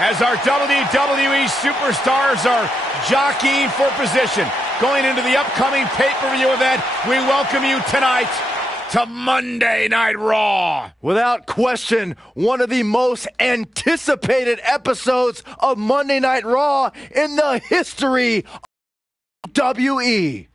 as our WWE superstars are jockeying for position. Going into the upcoming pay-per-view event, we welcome you tonight to Monday Night Raw. Without question, one of the most anticipated episodes of Monday Night Raw in the history of WWE.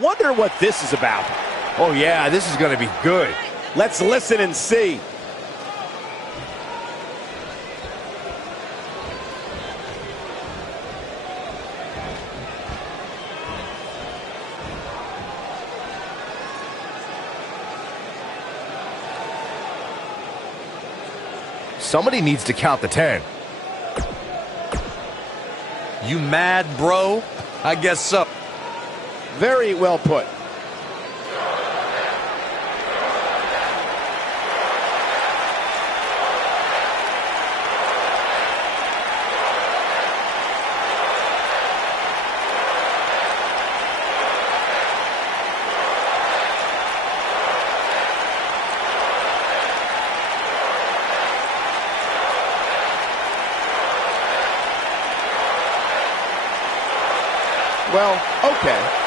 Wonder what this is about. Oh yeah, this is going to be good. Let's listen and see. Somebody needs to count the 10. You mad, bro? I guess so. Very well put. Well, okay.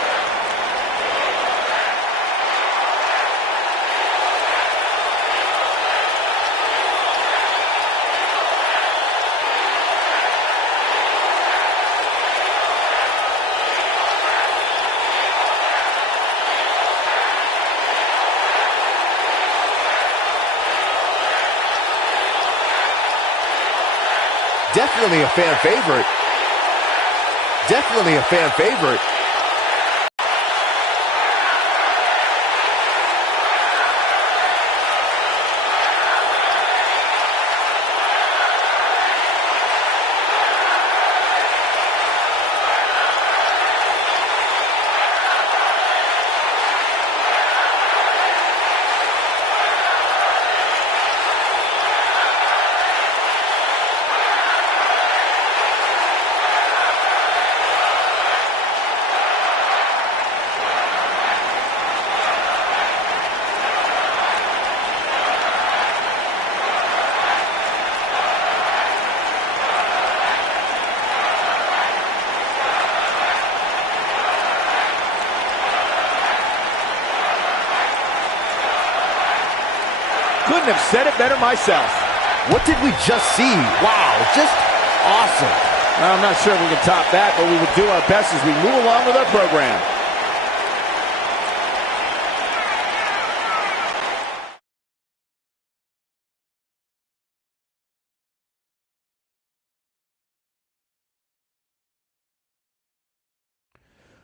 Definitely a fan favorite. Definitely a fan favorite. Couldn't have said it better myself. What did we just see? Wow, just awesome. I'm not sure if we can top that, but we will do our best as we move along with our program.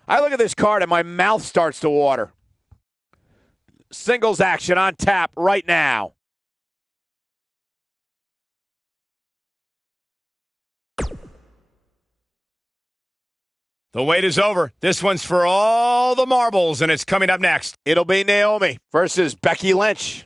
I look at this card and my mouth starts to water. Singles action on tap right now. The wait is over. This one's for all the marbles, and it's coming up next. It'll be Naomi versus Becky Lynch.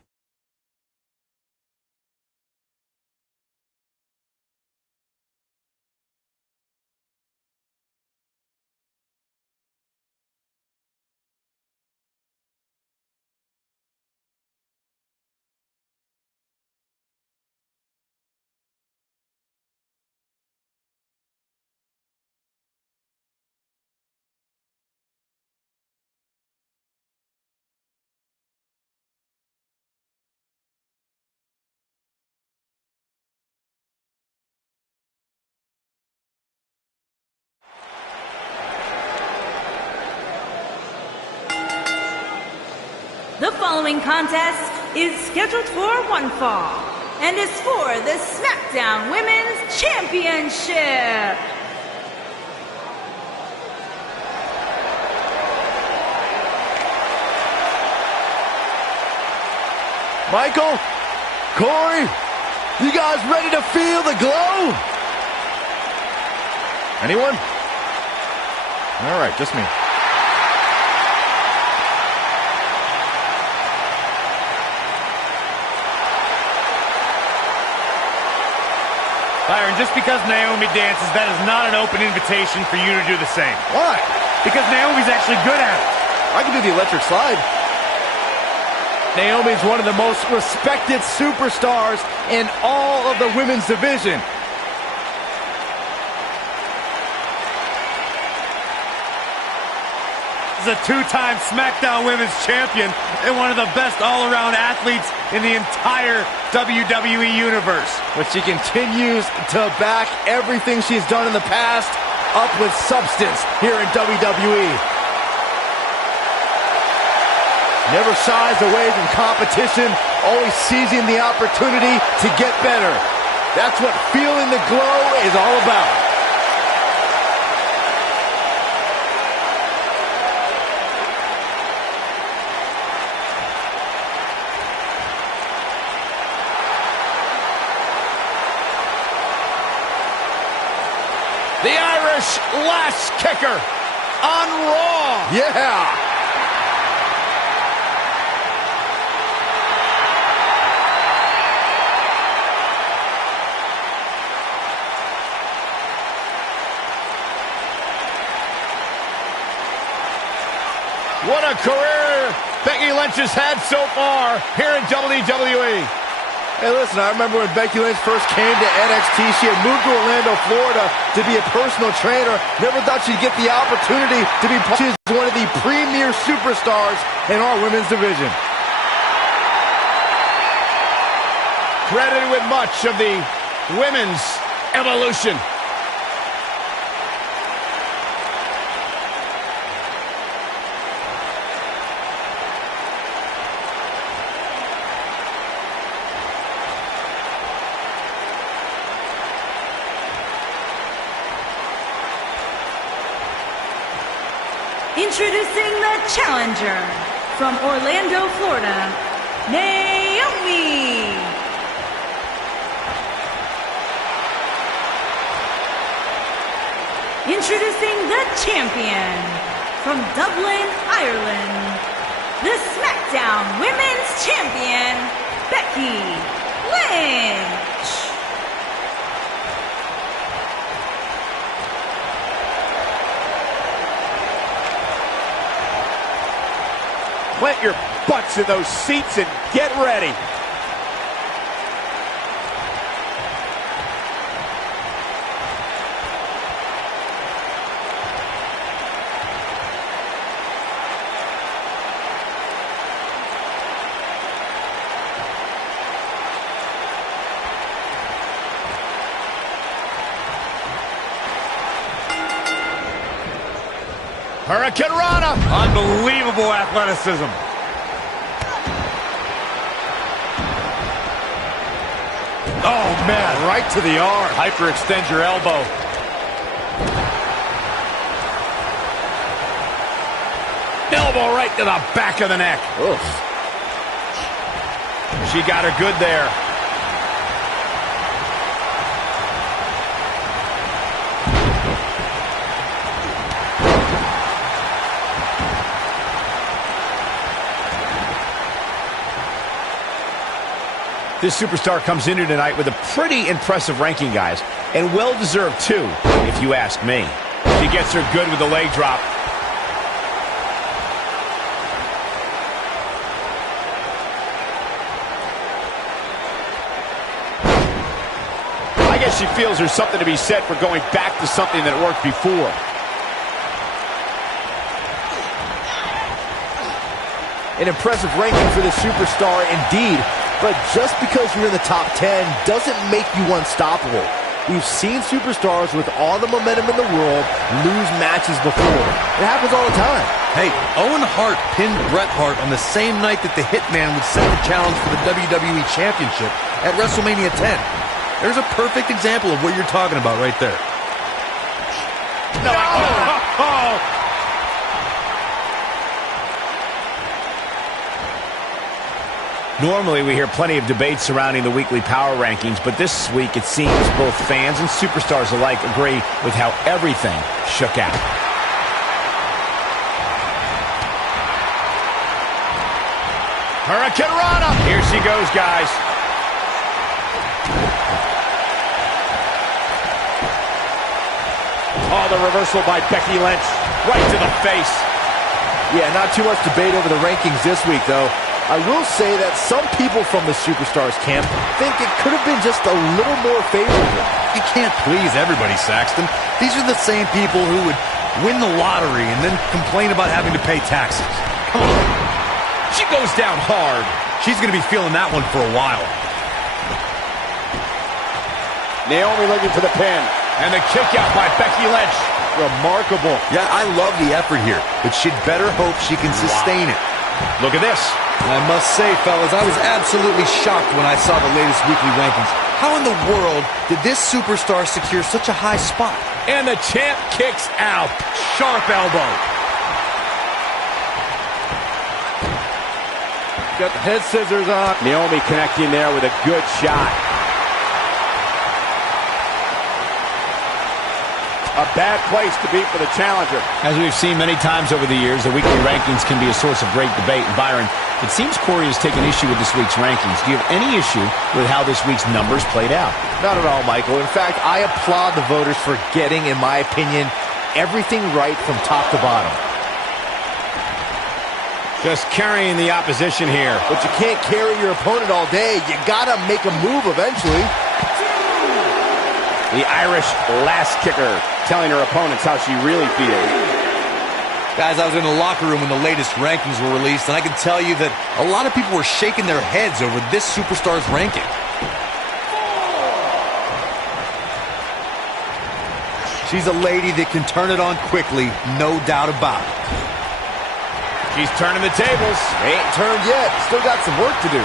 The following contest is scheduled for one fall and is for the SmackDown Women's Championship. Michael, Corey, you guys ready to feel the glow? Anyone? All right, just me. Byron, just because Naomi dances, that is not an open invitation for you to do the same. Why? Because Naomi's actually good at it. I can do the electric slide. Naomi's one of the most respected superstars in all of the women's division. She's a two-time SmackDown Women's Champion and one of the best all-around athletes in the entire WWE Universe. But she continues to back everything she's done in the past up with substance here in WWE. Never shies away from competition, always seizing the opportunity to get better. That's what feeling the glow is all about. The Irish Lash Kicker on Raw. Yeah. What a career Becky Lynch has had so far here in WWE. Hey, listen, I remember when Becky Lynch first came to NXT, she had moved to Orlando, Florida to be a personal trainer. Never thought she'd get the opportunity to be she's one of the premier superstars in our women's division. Credited with much of the women's evolution. Introducing the challenger from Orlando, Florida, Naomi. Introducing the champion from Dublin, Ireland, the SmackDown Women's Champion, Becky Lynch. Plant your butts in those seats and get ready. Hurricane Rana. Unbelievable athleticism. Oh, man, right to the arm. Hyperextend your elbow. Elbow right to the back of the neck. Oof. She got her good there. This superstar comes in here tonight with a pretty impressive ranking, guys, and well-deserved, too, if you ask me. She gets her good with the leg drop. I guess she feels there's something to be said for going back to something that worked before. An impressive ranking for this superstar indeed. But just because you're in the top 10 doesn't make you unstoppable. We've seen superstars with all the momentum in the world lose matches before. It happens all the time. Hey, Owen Hart pinned Bret Hart on the same night that the Hitman would set the challenge for the WWE Championship at WrestleMania 10. There's a perfect example of what you're talking about right there. No! Oh! Normally, we hear plenty of debate surrounding the weekly power rankings, but this week it seems both fans and superstars alike agree with how everything shook out. Hurricane Rana! Here she goes, guys. Oh, the reversal by Becky Lynch. Right to the face. Yeah, not too much debate over the rankings this week, though. I will say that some people from the Superstars camp think it could have been just a little more favorable. You can't please everybody, Saxton. These are the same people who would win the lottery and then complain about having to pay taxes. Come on. She goes down hard. She's going to be feeling that one for a while. Naomi looking for the pin. And the kick out by Becky Lynch. Remarkable. Yeah, I love the effort here, but she'd better hope she can sustain it. Look at this. I must say, fellas, I was absolutely shocked when I saw the latest weekly rankings. How in the world did this superstar secure such a high spot? And the champ kicks out. Sharp elbow. Got the head scissors on. Naomi connecting there with a good shot. A bad place to be for the challenger. As we've seen many times over the years, the weekly rankings can be a source of great debate. And Byron, it seems Corey has taken issue with this week's rankings. Do you have any issue with how this week's numbers played out? Not at all, Michael. In fact, I applaud the voters for getting, in my opinion, everything right from top to bottom. Just carrying the opposition here. But you can't carry your opponent all day. You gotta make a move eventually. The Irish last kicker telling her opponents how she really feels. Guys, I was in the locker room when the latest rankings were released, and I can tell you that a lot of people were shaking their heads over this superstar's ranking. She's a lady that can turn it on quickly, no doubt about it. She's turning the tables. Ain't turned yet. Still got some work to do.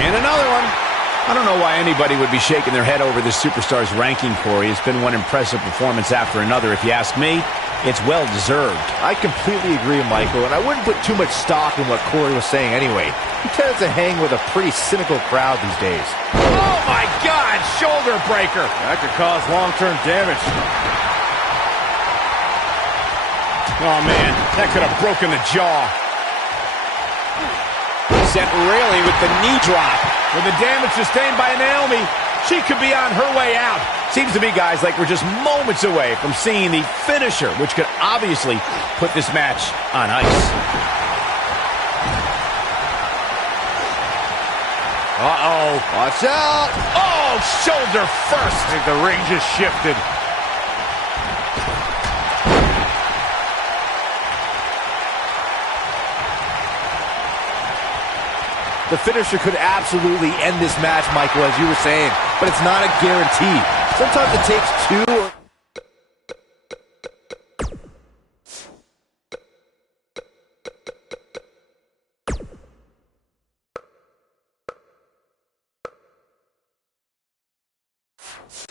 And another one. I don't know why anybody would be shaking their head over this superstar's ranking, Corey. It's been one impressive performance after another. If you ask me, it's well-deserved. I completely agree, Michael, and I wouldn't put too much stock in what Corey was saying anyway. He tends to hang with a pretty cynical crowd these days. Oh, my God! Shoulder breaker. That could cause long-term damage. Oh, man. That could have broken the jaw. Set railing with the knee drop. With the damage sustained by Naomi, she could be on her way out. Seems to me, guys, like we're just moments away from seeing the finisher, which could obviously put this match on ice. Uh-oh. Watch out. Oh, shoulder first. I think the ring just shifted. The finisher could absolutely end this match, Michael, as you were saying, but it's not a guarantee. Sometimes it takes two or...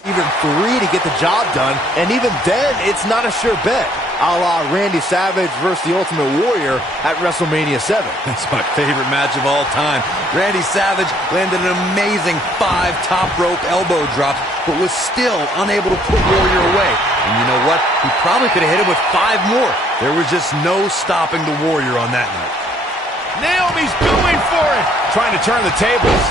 even three to get the job done, and even then, it's not a sure bet. A la Randy Savage versus the Ultimate Warrior at WrestleMania 7. That's my favorite match of all time. Randy Savage landed an amazing 5 top rope elbow drops, but was still unable to put Warrior away. And you know what? He probably could have hit him with 5 more. There was just no stopping the Warrior on that night. Naomi's going for it. Trying to turn the tables.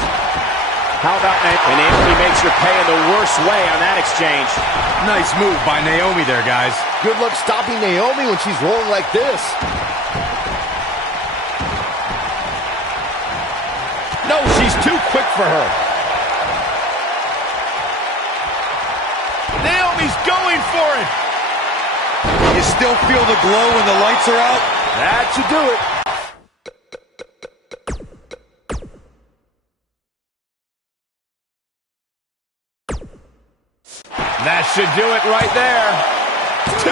How about Naomi? And Naomi makes her pay in the worst way on that exchange. Nice move by Naomi there, guys. Good luck stopping Naomi when she's rolling like this. No, she's too quick for her. Naomi's going for it. You still feel the glow when the lights are out? That should do it. That should do it right there. 2.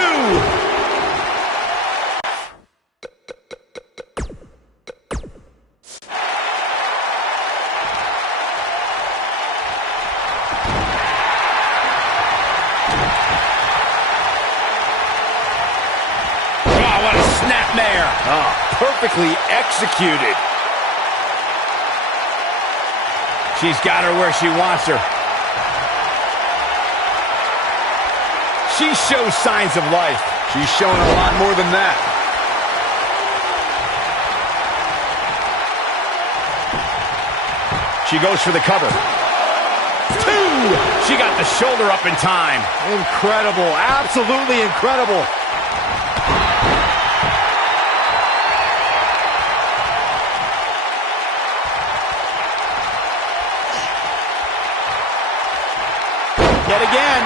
Oh, perfectly executed. She's got her where she wants her. She shows signs of life. She's showing a lot more than that. She goes for the cover. 2! She got the shoulder up in time. Incredible. Absolutely incredible. Yet again.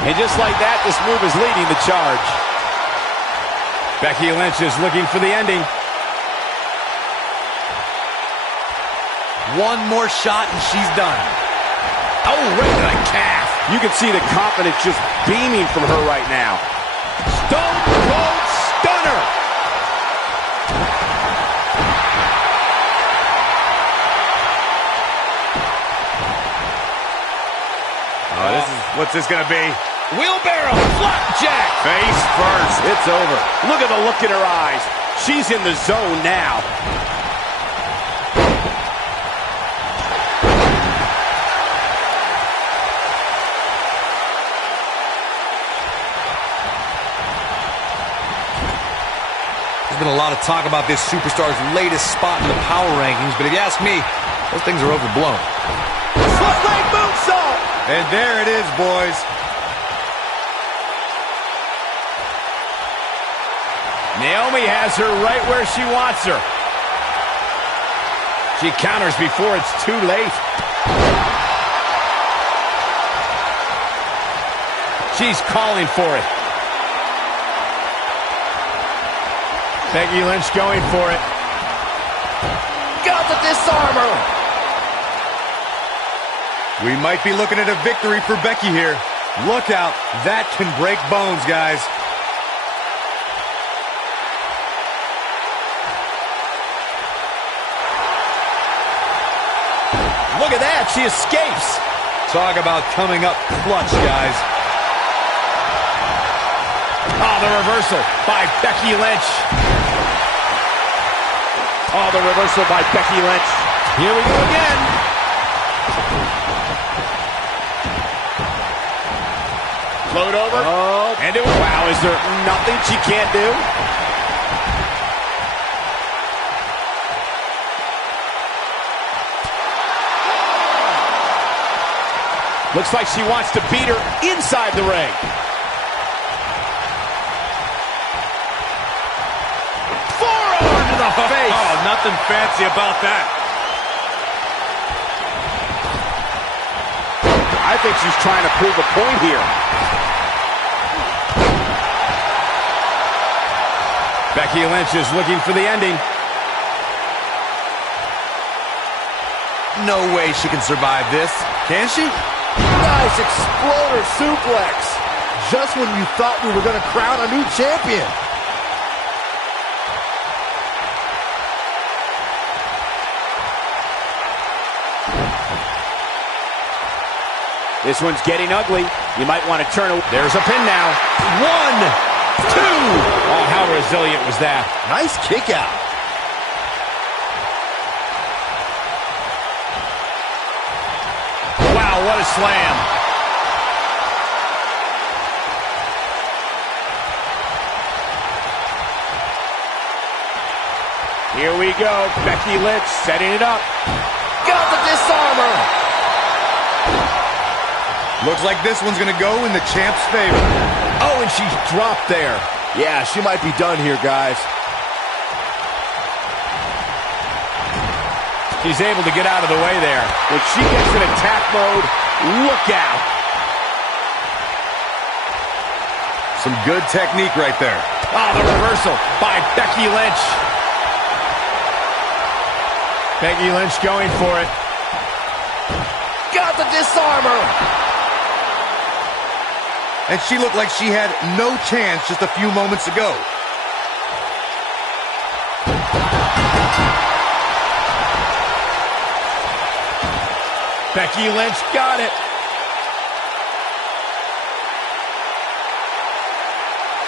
And just like that, this move is leading the charge. Becky Lynch is looking for the ending. One more shot and she's done. Oh, right to the calf. You can see the confidence just beaming from her right now. Stone Cold Stunner. What's this gonna be? Wheelbarrow, flapjack. Face first. It's over. Look at the look in her eyes. She's in the zone now. There's been a lot of talk about this superstar's latest spot in the power rankings, but if you ask me, those things are overblown. Slut-leg moonsault! And there it is, boys. Naomi has her right where she wants her. She counters before it's too late. She's calling for it. Becky Lynch going for it. Got the disarmer! We might be looking at a victory for Becky here. Look out. That can break bones, guys. Look at that. She escapes. Talk about coming up clutch, guys. Oh, the reversal by Becky Lynch. Oh, the reversal by Becky Lynch. Here we go again. Float over. Oh. And it, wow, is there nothing she can't do? Looks like she wants to beat her inside the ring. Forearm to the face. Oh, nothing fancy about that. I think she's trying to prove a point here. Becky Lynch is looking for the ending. No way she can survive this. Can she? Nice exploder suplex. Just when you thought we were going to crown a new champion. This one's getting ugly. You might want to turn away. There's a pin now. 1, 2. Oh, how resilient was that? Nice kick out. Wow, what a slam. Here we go. Becky Lynch setting it up. Got the disarmer. Looks like this one's gonna go in the champ's favor. Oh, and she's dropped there. Yeah, she might be done here, guys. She's able to get out of the way there. When she gets in attack mode, look out. Some good technique right there. Oh, the reversal by Becky Lynch. Becky Lynch going for it. Got the disarmer. And she looked like she had no chance just a few moments ago. Becky Lynch got it.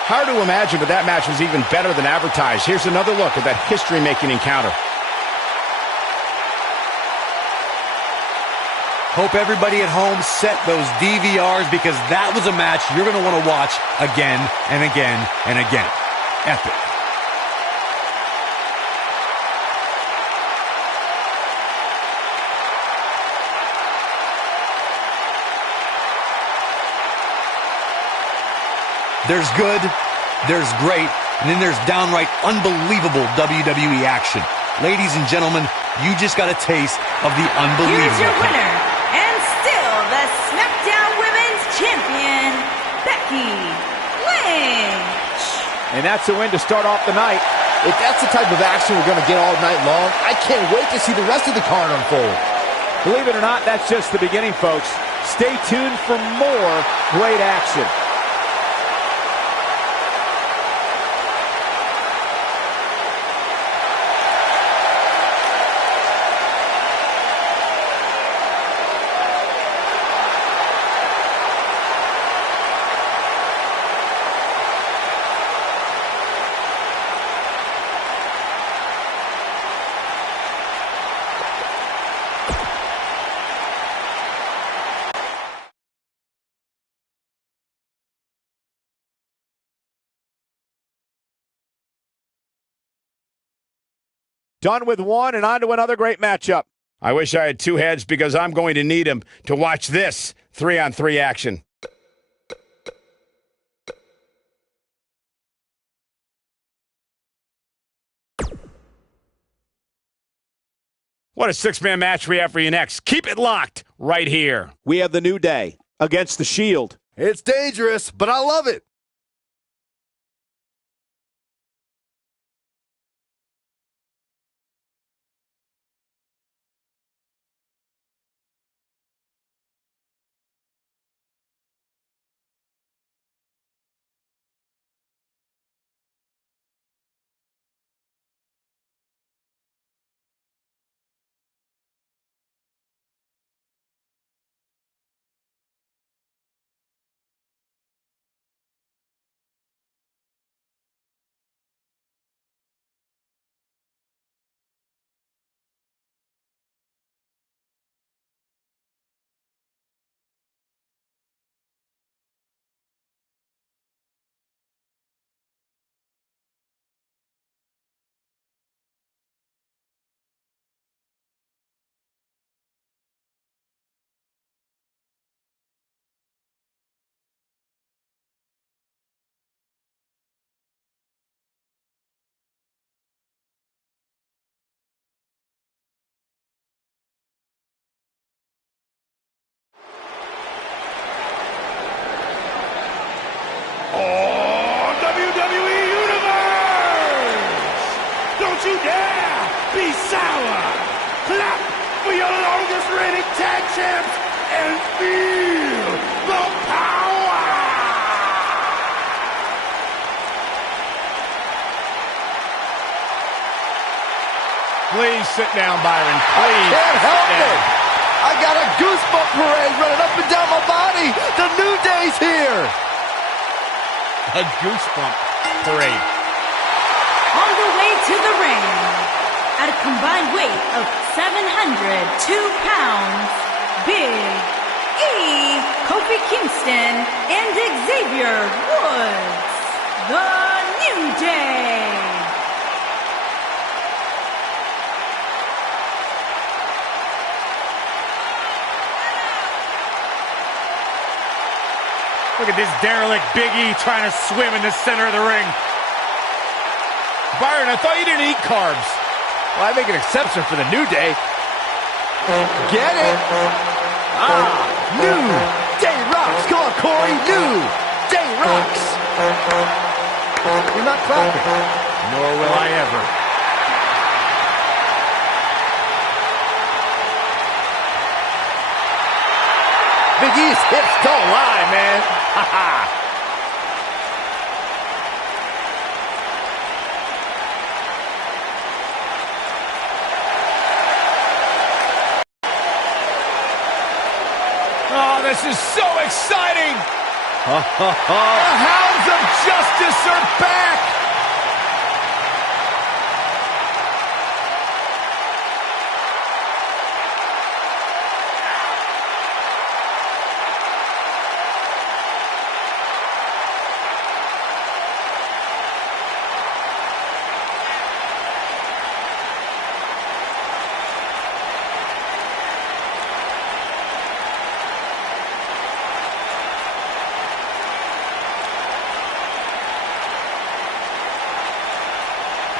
Hard to imagine, but that match was even better than advertised. Here's another look at that history-making encounter. Hope everybody at home set those DVRs, because that was a match you're going to want to watch again and again and again. Epic. There's good, there's great, and then there's downright unbelievable WWE action. Ladies and gentlemen, you just got a taste of the unbelievable. Here's your winner, and still the SmackDown Women's Champion, Becky Lynch. And that's a win to start off the night. If that's the type of action we're going to get all night long, I can't wait to see the rest of the card unfold. Believe it or not, that's just the beginning, folks. Stay tuned for more great action. Done with one and on to another great matchup. I wish I had two heads, because I'm going to need them to watch this 3-on-3 action. What a six-man match we have for you next. Keep it locked right here. We have the New Day against the Shield. It's dangerous, but I love it. WWE Universe! Don't you dare be sour! Clap for your longest reigning tag champs and feel the power! Please sit down, Byron. Please. Can't help it. I got a goosebump parade running up and down my body. The New Day's here. A goosebump parade. On the way to the ring, at a combined weight of 702 pounds, Big E, Kofi Kingston, and Xavier Woods, the New Day. Look at this derelict Big E trying to swim in the center of the ring. Byron, I thought you didn't eat carbs. Well, I make an exception for the New Day. Get it? New Day rocks. Come on, Corey. New Day rocks. You're not clapping. Nor will I ever. Big E's hips don't lie, man. Oh, this is so exciting! The hounds of justice are back!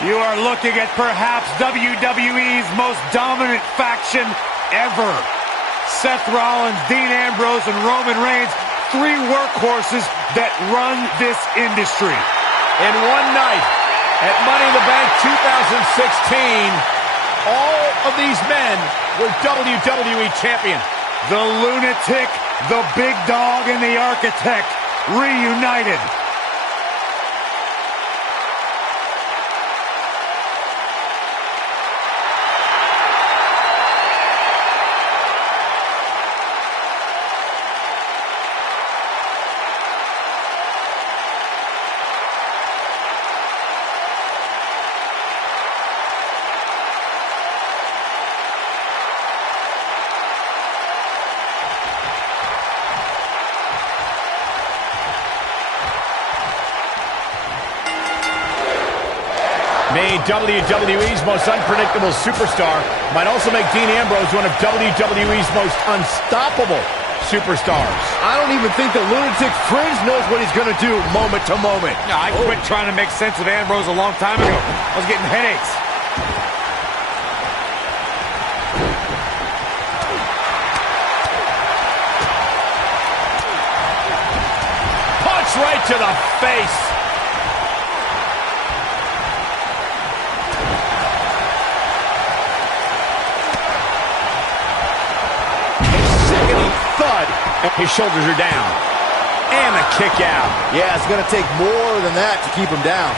You are looking at perhaps WWE's most dominant faction ever. Seth Rollins, Dean Ambrose, and Roman Reigns, three workhorses that run this industry. In one night, at Money in the Bank 2016, all of these men were WWE champions. The Lunatic, the Big Dog, and the Architect reunited. Made WWE's most unpredictable superstar, might also make Dean Ambrose one of WWE's most unstoppable superstars. I don't even think the Lunatic Fringe knows what he's going to do moment to moment. No, I quit trying to make sense of Ambrose a long time ago. I was getting headaches. Punch right to the face. His shoulders are down. And a kick out. Yeah, it's going to take more than that to keep him down.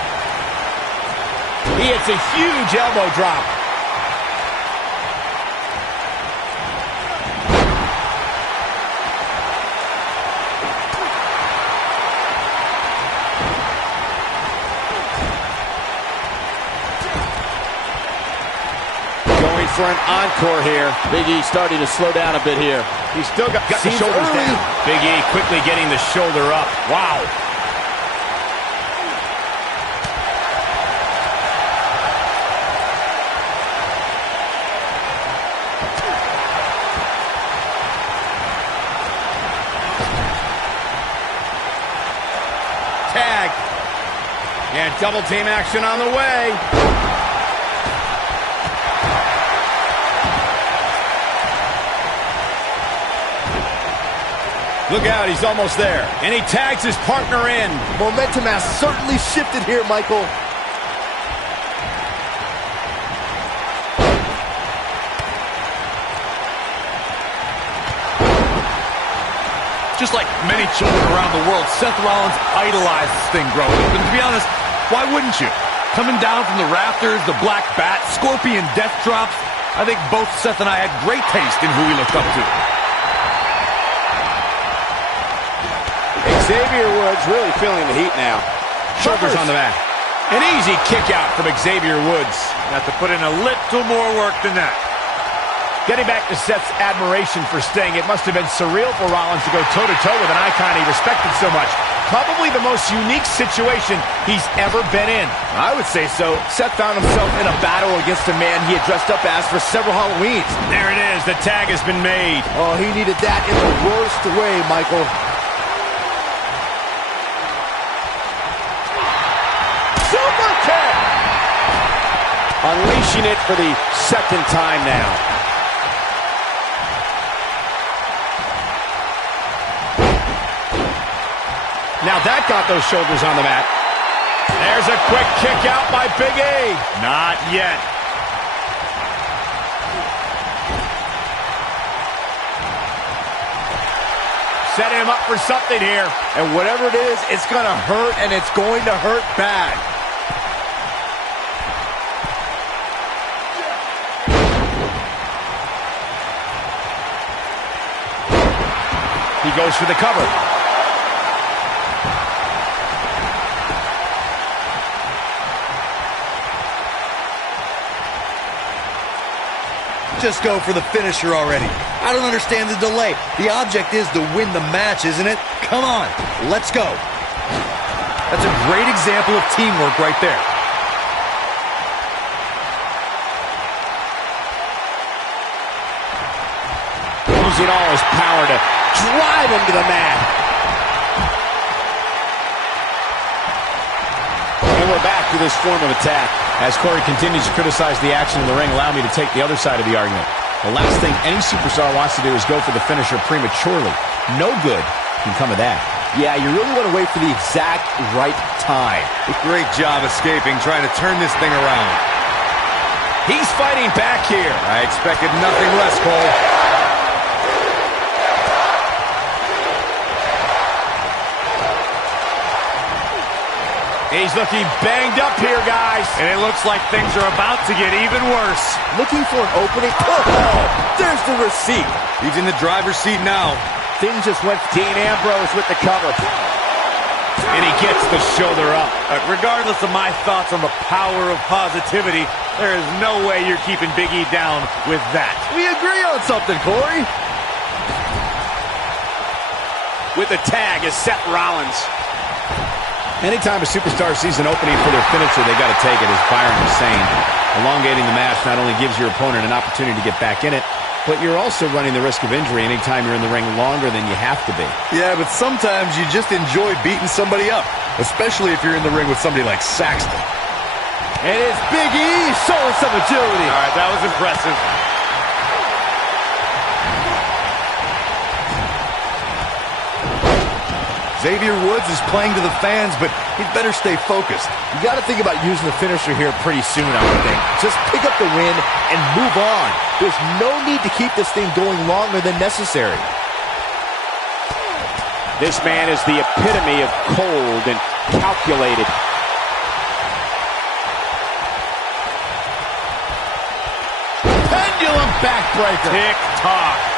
He hits a huge elbow drop. Going for an encore here. Big E starting to slow down a bit here. He's still got the shoulders down. Big E quickly getting the shoulder up. Wow. Tag. And double team action on the way. Look out, he's almost there. And he tags his partner in. Momentum has certainly shifted here, Michael. Just like many children around the world, Seth Rollins idolized this thing growing up. And to be honest, why wouldn't you? Coming down from the rafters, the black bat, scorpion death drops. I think both Seth and I had great taste in who we looked up to. Xavier Woods really feeling the heat now. Shoulders on the mat. An easy kick out from Xavier Woods. Got to put in a little more work than that. Getting back to Seth's admiration for Sting, it must have been surreal for Rollins to go toe-to-toe with an icon he respected so much. Probably the most unique situation he's ever been in. I would say so. Seth found himself in a battle against a man he had dressed up as for several Halloweens. There it is. The tag has been made. Oh, he needed that in the worst way, Michael. Super kick! Unleashing it for the second time now. Now that got those shoulders on the mat. There's a quick kick out by Big E. Not yet. him up for something here. And whatever it is, it's going to hurt, and it's going to hurt bad. He goes for the cover. Just go for the finisher already. I don't understand the delay. The object is to win the match, isn't it? Come on, let's go. That's a great example of teamwork right there. Using all his power to drive him to the mat. And we're back to this form of attack. As Corey continues to criticize the action in the ring, allow me to take the other side of the argument. The last thing any superstar wants to do is go for the finisher prematurely. No good can come of that. Yeah, you really want to wait for the exact right time. Great job escaping, trying to turn this thing around. He's fighting back here. I expected nothing less, Cole. He's looking banged up here, guys. And it looks like things are about to get even worse. Looking for an opening. Oh, there's the receipt. He's in the driver's seat now. Things just went. Dean Ambrose with the cover. And he gets the shoulder up. Regardless of my thoughts on the power of positivity, there is no way you're keeping Big E down with that. We agree on something, Corey. With the tag is Seth Rollins. Anytime a superstar sees an opening for their finisher, they got to take it, as Byron was saying. Elongating the match not only gives your opponent an opportunity to get back in it, but you're also running the risk of injury anytime you're in the ring longer than you have to be. Yeah, but sometimes you just enjoy beating somebody up, especially if you're in the ring with somebody like Saxton. And it's Big E showing some agility. All right, that was impressive. Xavier Woods is playing to the fans, but he'd better stay focused. You got to think about using the finisher here pretty soon, I would think. Just pick up the win and move on. There's no need to keep this thing going longer than necessary. This man is the epitome of cold and calculated. Pendulum backbreaker. Tick-tock.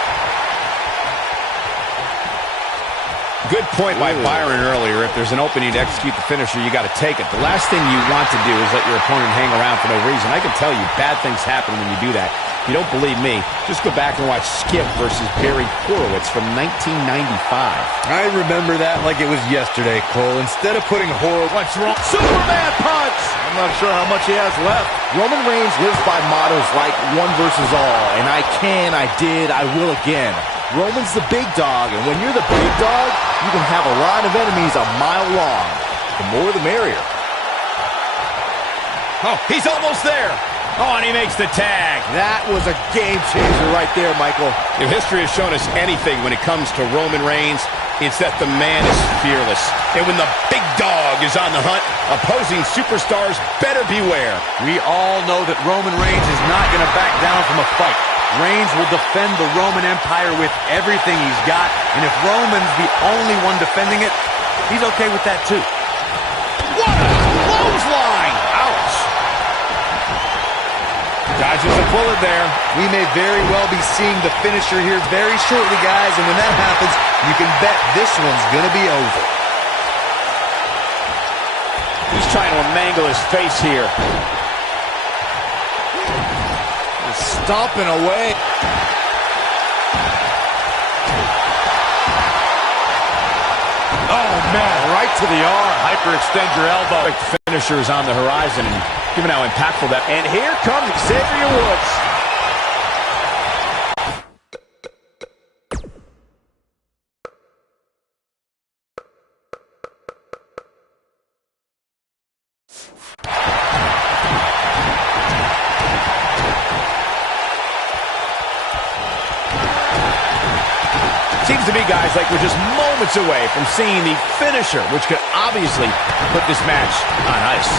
Good point by Byron earlier. If there's an opening to execute the finisher, you got to take it. The last thing you want to do is let your opponent hang around for no reason. I can tell you, bad things happen when you do that. If you don't believe me, just go back and watch Skip versus Barry Horowitz from 1995. I remember that like it was yesterday, Cole. Instead of putting Horowitz... What's wrong? Superman punch! I'm not sure how much he has left. Roman Reigns lives by mottos like one versus all, and I can, I did, I will again. Roman's the big dog, and when you're the big dog, you can have a lot of enemies a mile long. The more the merrier. Oh, he's almost there. Oh, and he makes the tag. That was a game changer right there, Michael. If history has shown us anything when it comes to Roman Reigns, it's that the man is fearless. And when the big dog is on the hunt, opposing superstars better beware. We all know that Roman Reigns is not going to back down from a fight. Reigns will defend the Roman Empire with everything he's got, and if Roman's the only one defending it, he's okay with that too. What a clothesline! Ouch! Dodges a bullet there. We may very well be seeing the finisher here very shortly, guys, and when that happens, you can bet this one's gonna be over. He's trying to mangle his face here. Stomping away. Oh, man, right to the arm. Hyperextend your elbow. The finisher is on the horizon, and given how impactful that... And here comes Xavier Woods. Seems to me, guys, like we're just moments away from seeing the finisher, which could obviously put this match on ice.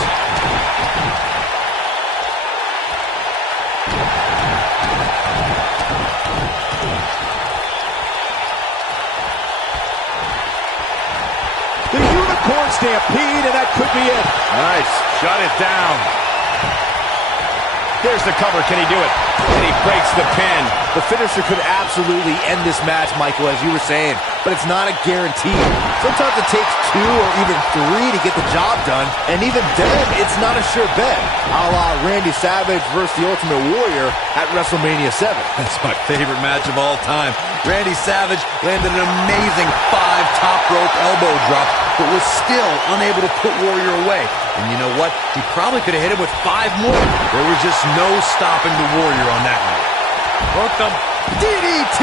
Popcorn stampede, and that could be it. Nice. Shut it down. There's the cover. Can he do it? And he breaks the pin. The finisher could absolutely end this match, Michael, as you were saying, but it's not a guarantee. Sometimes it takes 2 or even 3 to get the job done, and even then, it's not a sure bet, a la Randy Savage versus the Ultimate Warrior at WrestleMania 7. That's my favorite match of all time. Randy Savage landed an amazing 5 top rope elbow drop, but was still unable to put Warrior away. And you know what? He probably could have hit him with 5 more. There was just no stopping the Warrior on that one. Hooked him. DDT!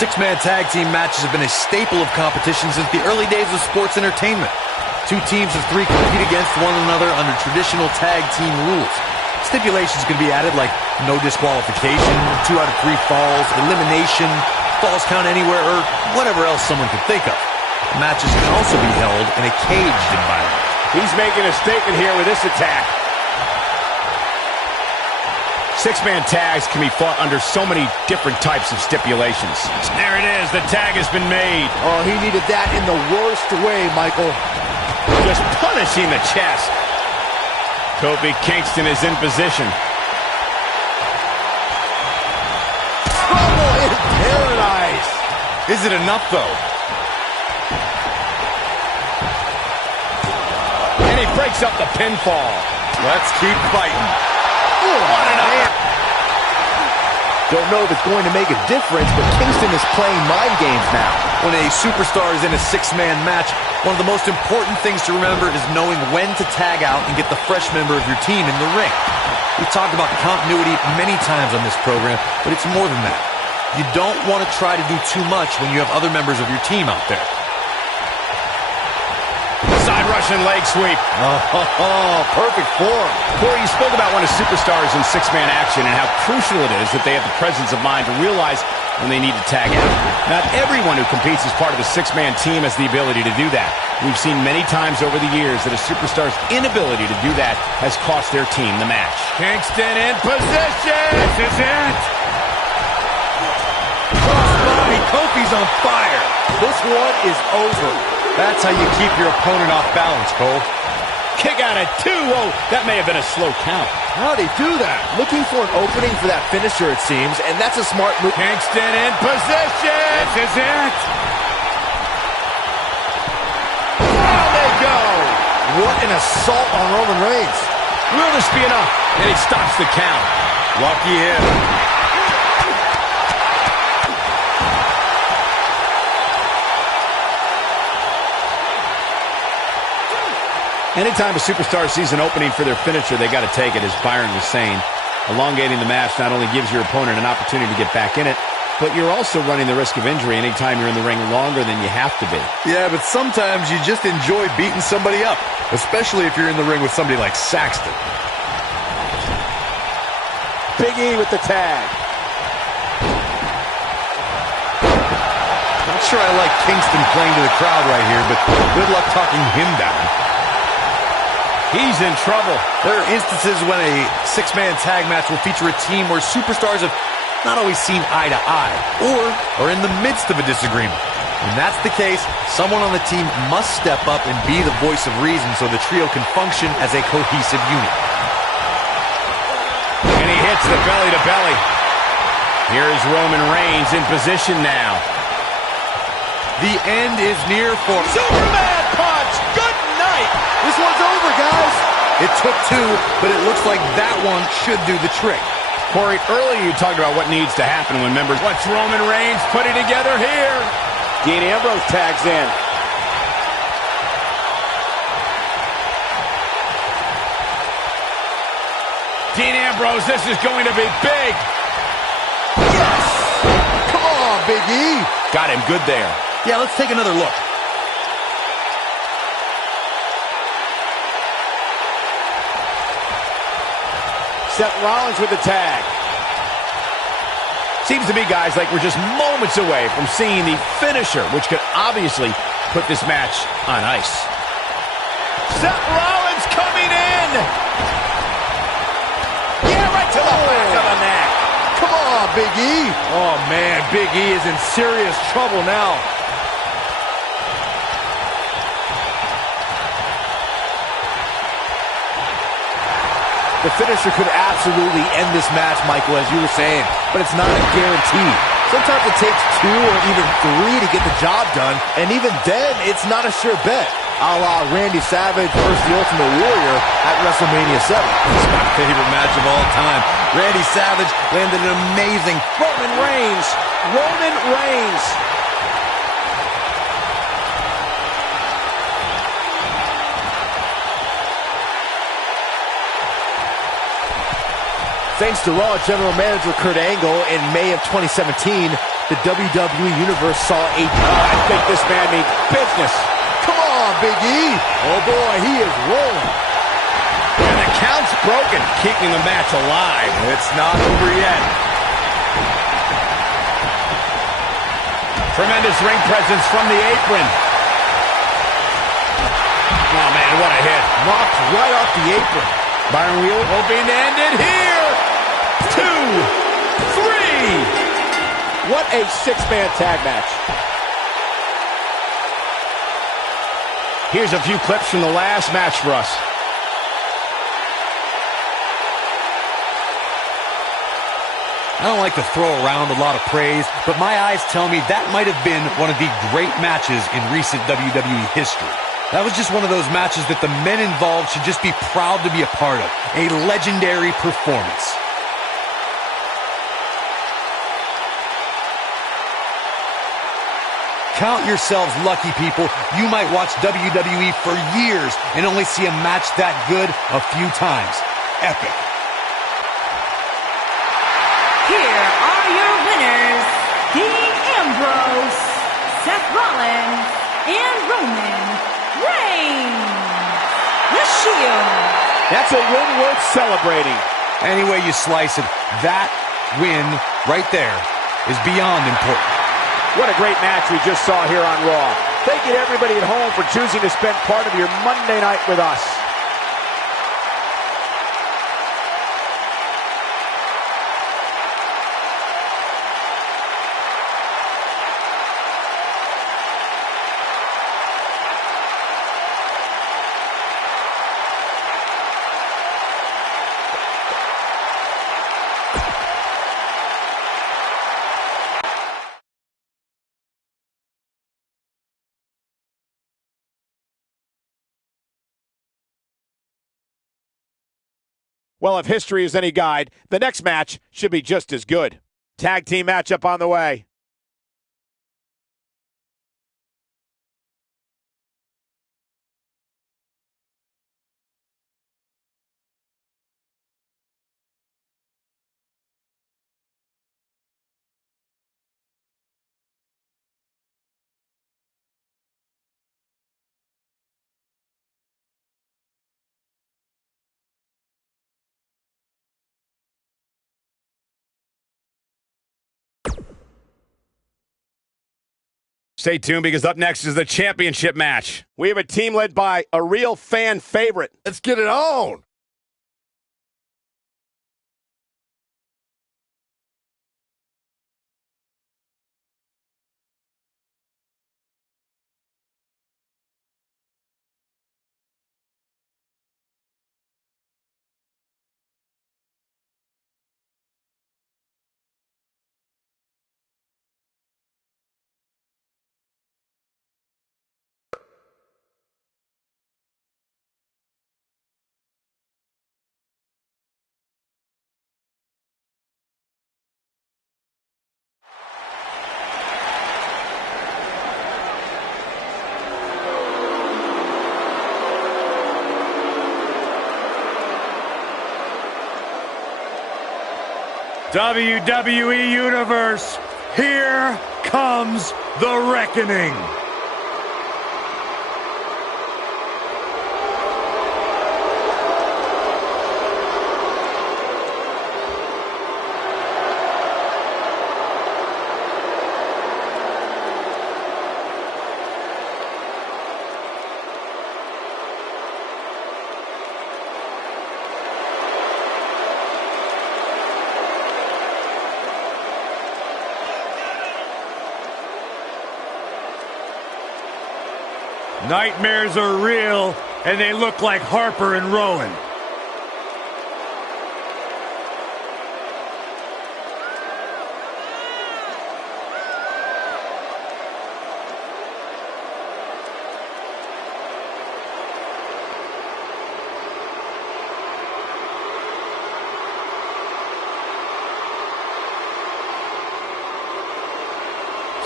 Six-man tag team matches have been a staple of competition since the early days of sports entertainment. 2 teams of 3 compete against one another under traditional tag team rules. Stipulations can be added like no disqualification, 2 out of 3 falls, elimination, falls count anywhere, or whatever else someone could think of. Matches can also be held in a caged environment. He's making a statement here with this attack. 6-man tags can be fought under so many different types of stipulations. There it is. The tag has been made. Oh, he needed that in the worst way, Michael. Just punishing the chest. Kofi Kingston is in position. Trouble in paradise. Is it enough, though? And he breaks up the pinfall. Let's keep fighting. What an arm. Don't know if it's going to make a difference, but Kingston is playing mind games now. When a superstar is in a 6-man match, one of the most important things to remember is knowing when to tag out and get the fresh member of your team in the ring. We've talked about continuity many times on this program, but it's more than that. You don't want to try to do too much when you have other members of your team out there. Side Russian leg sweep. Perfect form. Corey, you spoke about when a superstar is in 6-man action and how crucial it is that they have the presence of mind to realize when they need to tag out. Not everyone who competes as part of a 6-man team has the ability to do that. We've seen many times over the years that a superstar's inability to do that has cost their team the match. Kingston in position. This is it. Crossbody, Kofi's on fire. This one is over. That's how you keep your opponent off balance, Cole. Kick out at 2. Oh, that may have been a slow count. How'd he do that? Looking for an opening for that finisher, it seems, and that's a smart move. Kingston in position. This is it. Down they go. What an assault on Roman Reigns. Will this be enough? And he stops the count. Lucky him. Anytime a superstar sees an opening for their finisher, they got to take it, as Byron was saying. Elongating the match not only gives your opponent an opportunity to get back in it, but you're also running the risk of injury anytime you're in the ring longer than you have to be. Yeah, but sometimes you just enjoy beating somebody up, especially if you're in the ring with somebody like Saxton. Big E with the tag. Not sure I like Kingston playing to the crowd right here, but good luck talking him down. He's in trouble. There are instances when a 6-man tag match will feature a team where superstars have not always seen eye to eye, or are in the midst of a disagreement. When that's the case, someone on the team must step up and be the voice of reason so the trio can function as a cohesive unit. And he hits the belly to belly. Here's Roman Reigns in position now. The end is near for Superman punch! Good night! This one's over, guys. It took 2, but it looks like that one should do the trick. Corey, earlier you talked about what needs to happen when members... What's Roman Reigns putting together here? Dean Ambrose tags in. Dean Ambrose, this is going to be big. Yes! Come on, Big E. Got him good there. Yeah, let's take another look. Seth Rollins with the tag. Seems to be, guys, like we're just moments away from seeing the finisher, which could obviously put this match on ice. Seth Rollins coming in. Yeah, to the back of the neck. Come on, Big E. Oh, man, Big E is in serious trouble now. The finisher could absolutely end this match, Michael, as you were saying, but it's not a guarantee. Sometimes it takes 2 or even 3 to get the job done, and even then, it's not a sure bet. A la Randy Savage versus the Ultimate Warrior at WrestleMania 7. It's my favorite match of all time. Randy Savage landed an amazing Roman Reigns. Roman Reigns. Thanks to Raw General Manager Kurt Angle in May of 2017, the WWE Universe saw a... I think this man means business. Come on, Big E. Oh, boy, he is rolling. And the count's broken, keeping the match alive. It's not over yet. Tremendous ring presence from the apron. Oh, man, what a hit. Knocked right off the apron. Byron Wheeler hoping to end it here. 2, 3. What a six-man tag match. Here's a few clips from the last match for us. I don't like to throw around a lot of praise, but my eyes tell me that might have been one of the great matches in recent WWE history. That was just one of those matches that the men involved should just be proud to be a part of. A legendary performance. Count yourselves lucky, people. You might watch WWE for years and only see a match that good a few times. Epic. Here are your winners, Dean Ambrose, Seth Rollins, and Roman Reigns. The Shield. That's a win worth celebrating. Any way you slice it, that win right there is beyond important. What a great match we just saw here on Raw. Thank you to everybody at home for choosing to spend part of your Monday night with us. Well, if history is any guide, the next match should be just as good. Tag team matchup on the way. Stay tuned because up next is the championship match. We have a team led by a real fan favorite. Let's get it on. WWE Universe, here comes the reckoning. Nightmares are real, and they look like Harper and Rowan.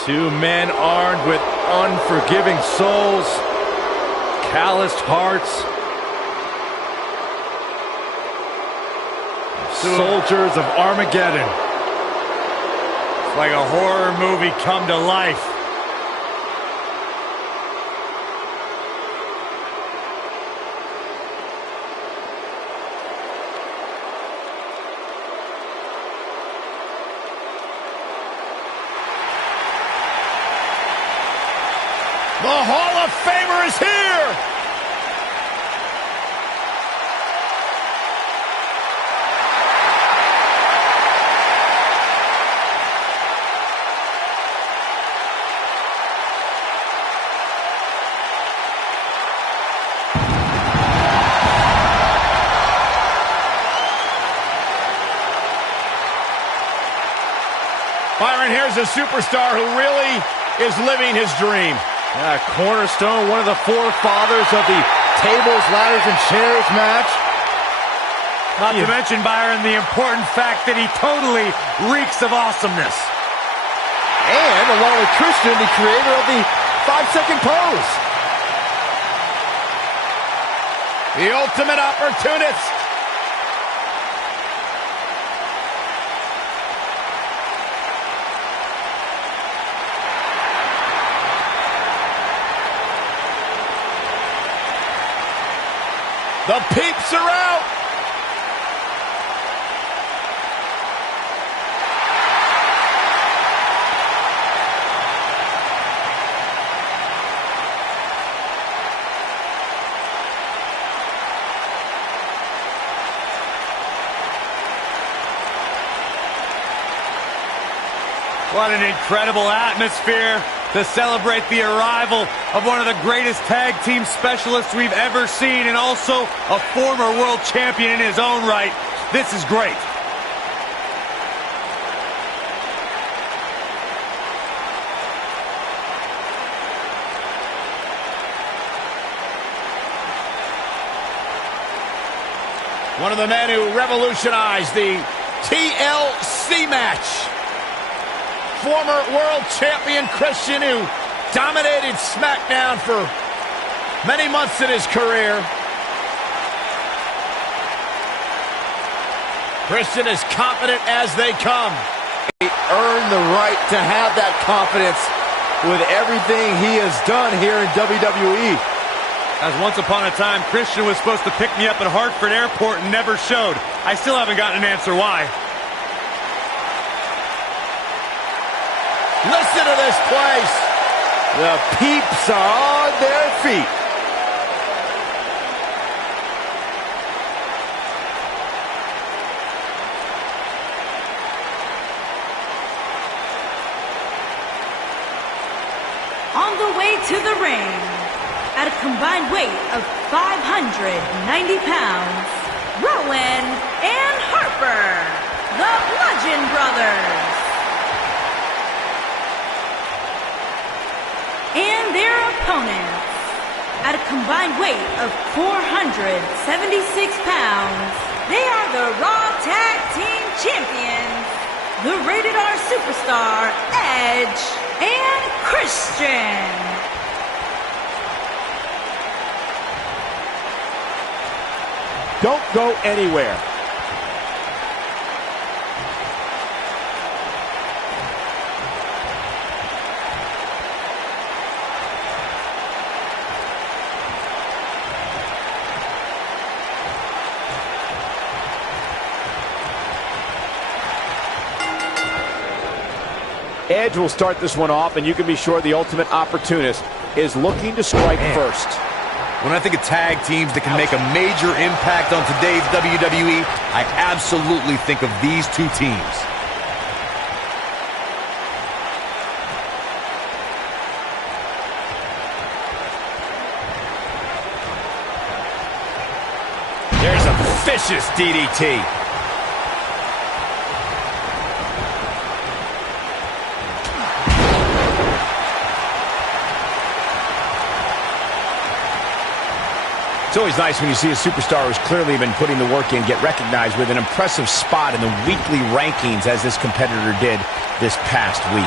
Two men armed with unforgiving souls, calloused hearts, soldiers of Armageddon. It's like a horror movie come to life. The Hall of Famer is here! Byron, here's a superstar who really is living his dream. Yeah, Cornerstone, one of the forefathers of the tables, ladders, and chairs match. Not to mention, Byron, the important fact that he totally reeks of awesomeness. And along with Christian, the creator of the 5-second pose. The ultimate opportunist. The peeps are out. What an incredible atmosphere to celebrate the arrival of one of the greatest tag team specialists we've ever seen, and also a former world champion in his own right. This is great. One of the men who revolutionized the TLC match. Former world champion Christian, who dominated SmackDown for many months in his career. Christian is confident as they come. He earned the right to have that confidence with everything he has done here in WWE. As once upon a time, Christian was supposed to pick me up at Hartford Airport and never showed. I still haven't gotten an answer why. Listen to this place. The peeps are on their feet. On the way to the ring, at a combined weight of 590 pounds, Rowan and Harper, the Bludgeon Brothers. And their opponents, at a combined weight of 476 pounds, they are the Raw Tag Team Champions, the Rated R Superstar, Edge and Christian. Don't go anywhere. Edge will start this one off, and you can be sure the ultimate opportunist is looking to strike first. When I think of tag teams that can make a major impact on today's WWE, I absolutely think of these two teams. vicious DDT. It's always nice when you see a superstar who's clearly been putting the work in get recognized with an impressive spot in the weekly rankings, as this competitor did this past week.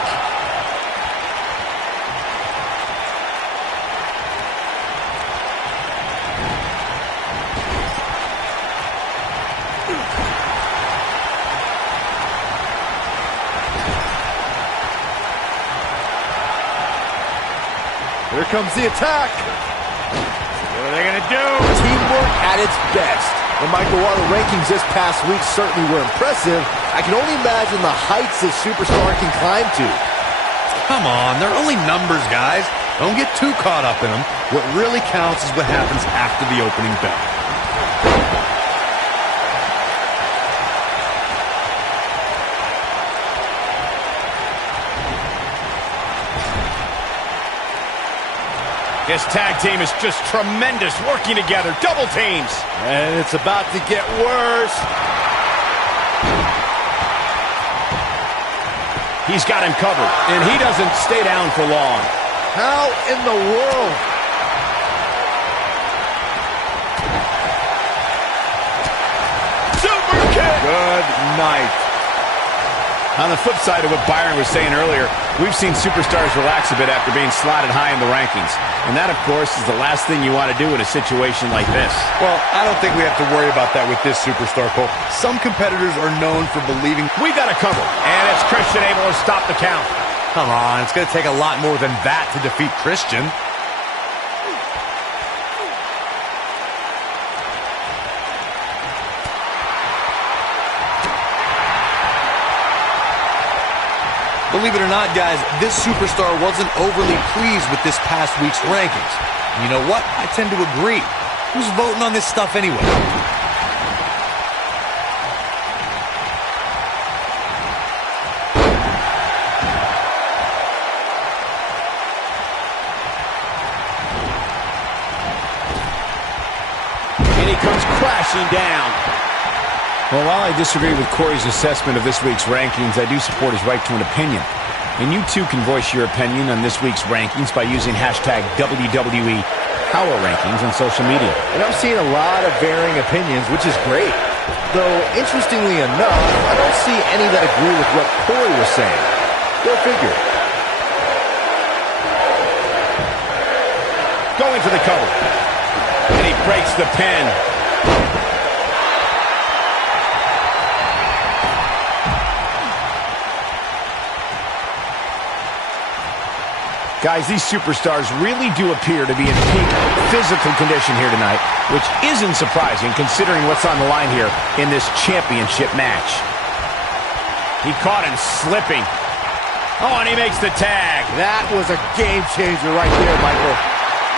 Here comes the attack. What are they going to do? Teamwork at its best. And Michael, while the rankings this past week certainly were impressive, I can only imagine the heights this superstar can climb to. Come on, they're only numbers, guys. Don't get too caught up in them. What really counts is what happens after the opening bell. This tag team is just tremendous, working together, double teams. And it's about to get worse. He's got him covered, and he doesn't stay down for long. How in the world? Super kick! Good night. On the flip side of what Byron was saying earlier, we've seen superstars relax a bit after being slotted high in the rankings. And that, of course, is the last thing you want to do in a situation like this. Well, I don't think we have to worry about that with this superstar, Cole. Some competitors are known for believing... We got a cover, and it's Christian able to stop the count. Come on, it's going to take a lot more than that to defeat Christian. Believe it or not, guys, this superstar wasn't overly pleased with this past week's rankings. And you know what? I tend to agree. Who's voting on this stuff anyway? And he comes crashing down. Well, while I disagree with Corey's assessment of this week's rankings, I do support his right to an opinion. And you too can voice your opinion on this week's rankings by using hashtag WWE Power Rankings on social media. And I'm seeing a lot of varying opinions, which is great. Though, interestingly enough, I don't see any that agree with what Corey was saying. Go figure. Going for the cover. And he breaks the pin. Guys, these superstars really do appear to be in peak physical condition here tonight, which isn't surprising considering what's on the line here in this championship match. He caught him slipping. Oh, and he makes the tag. That was a game changer right there, Michael.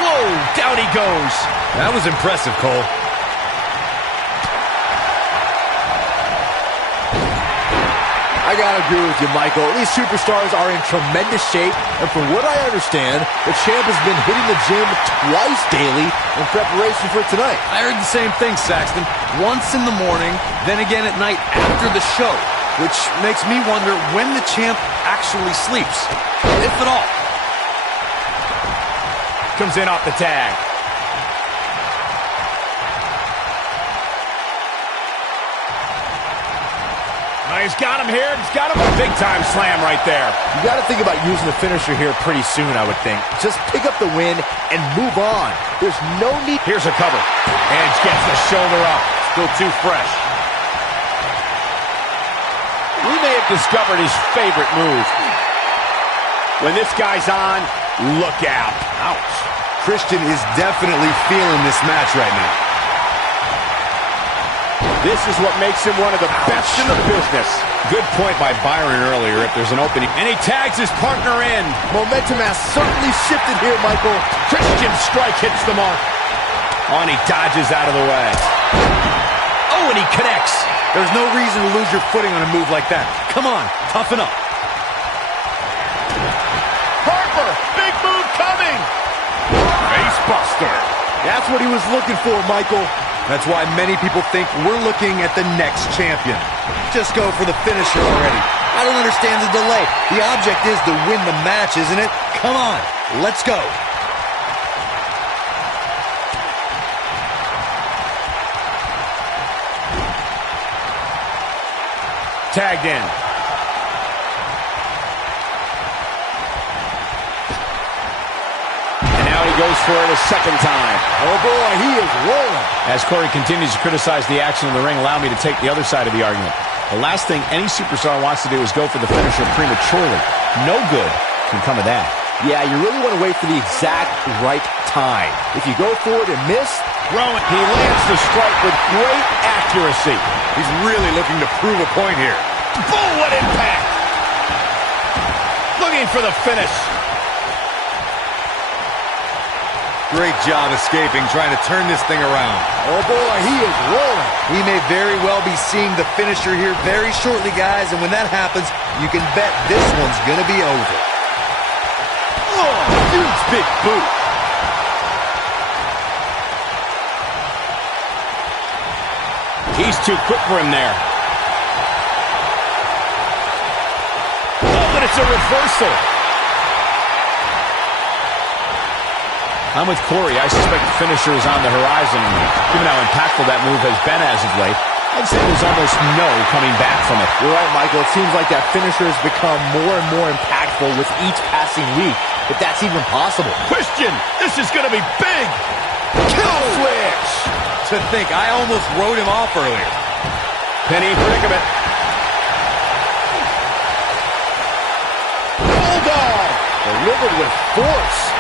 Whoa, down he goes. That was impressive, Cole. I gotta agree with you, Michael. These superstars are in tremendous shape, and from what I understand, the champ has been hitting the gym twice daily in preparation for tonight. I heard the same thing, Saxton. Once in the morning, then again at night after the show, which makes me wonder when the champ actually sleeps, if at all. Comes in off the tag. He's got him here. He's got him a big-time slam right there. You got to think about using the finisher here pretty soon, I would think. Just pick up the win and move on. There's no need... Here's a cover. Edge gets the shoulder up. Still too fresh. We may have discovered his favorite move. When this guy's on, look out. Ouch. Christian is definitely feeling this match right now. This is what makes him one of the best in the business. Good point by Byron earlier if there's an opening. And he tags his partner in. Momentum has certainly shifted here, Michael. Christian's strike hits the mark. Oh, and he dodges out of the way. Oh, and he connects. There's no reason to lose your footing on a move like that. Come on, toughen up. Harper, big move coming. Face buster. That's what he was looking for, Michael. That's why many people think we're looking at the next champion. Just go for the finisher already. I don't understand the delay. The object is to win the match, isn't it? Come on, let's go. Tagged in. And now he goes for it a second time. Oh boy, he is rolling. As Corey continues to criticize the action in the ring, allow me to take the other side of the argument. The last thing any superstar wants to do is go for the finisher prematurely. No good can come of that. Yeah, you really want to wait for the exact right time. If you go for it and miss, Rowan, he lands the strike with great accuracy. He's really looking to prove a point here. Boom, what impact! Looking for the finish. Great job escaping, trying to turn this thing around. oh boy, he is rolling. We may very well be seeing the finisher here very shortly, guys, and when that happens, you can bet this one's gonna be over. Oh, huge big boot. He's too quick for him there. Oh, but it's a reversal. I'm with Corey. I suspect the finisher is on the horizon, and given how impactful that move has been as of late, I'd say there's almost no coming back from it. You're right, Michael. It seems like that finisher has become more and more impactful with each passing week, if that's even possible. Christian, this is going to be big. Kill switch. To think, I almost wrote him off earlier. Penny predicament. Bulldog. Delivered with force.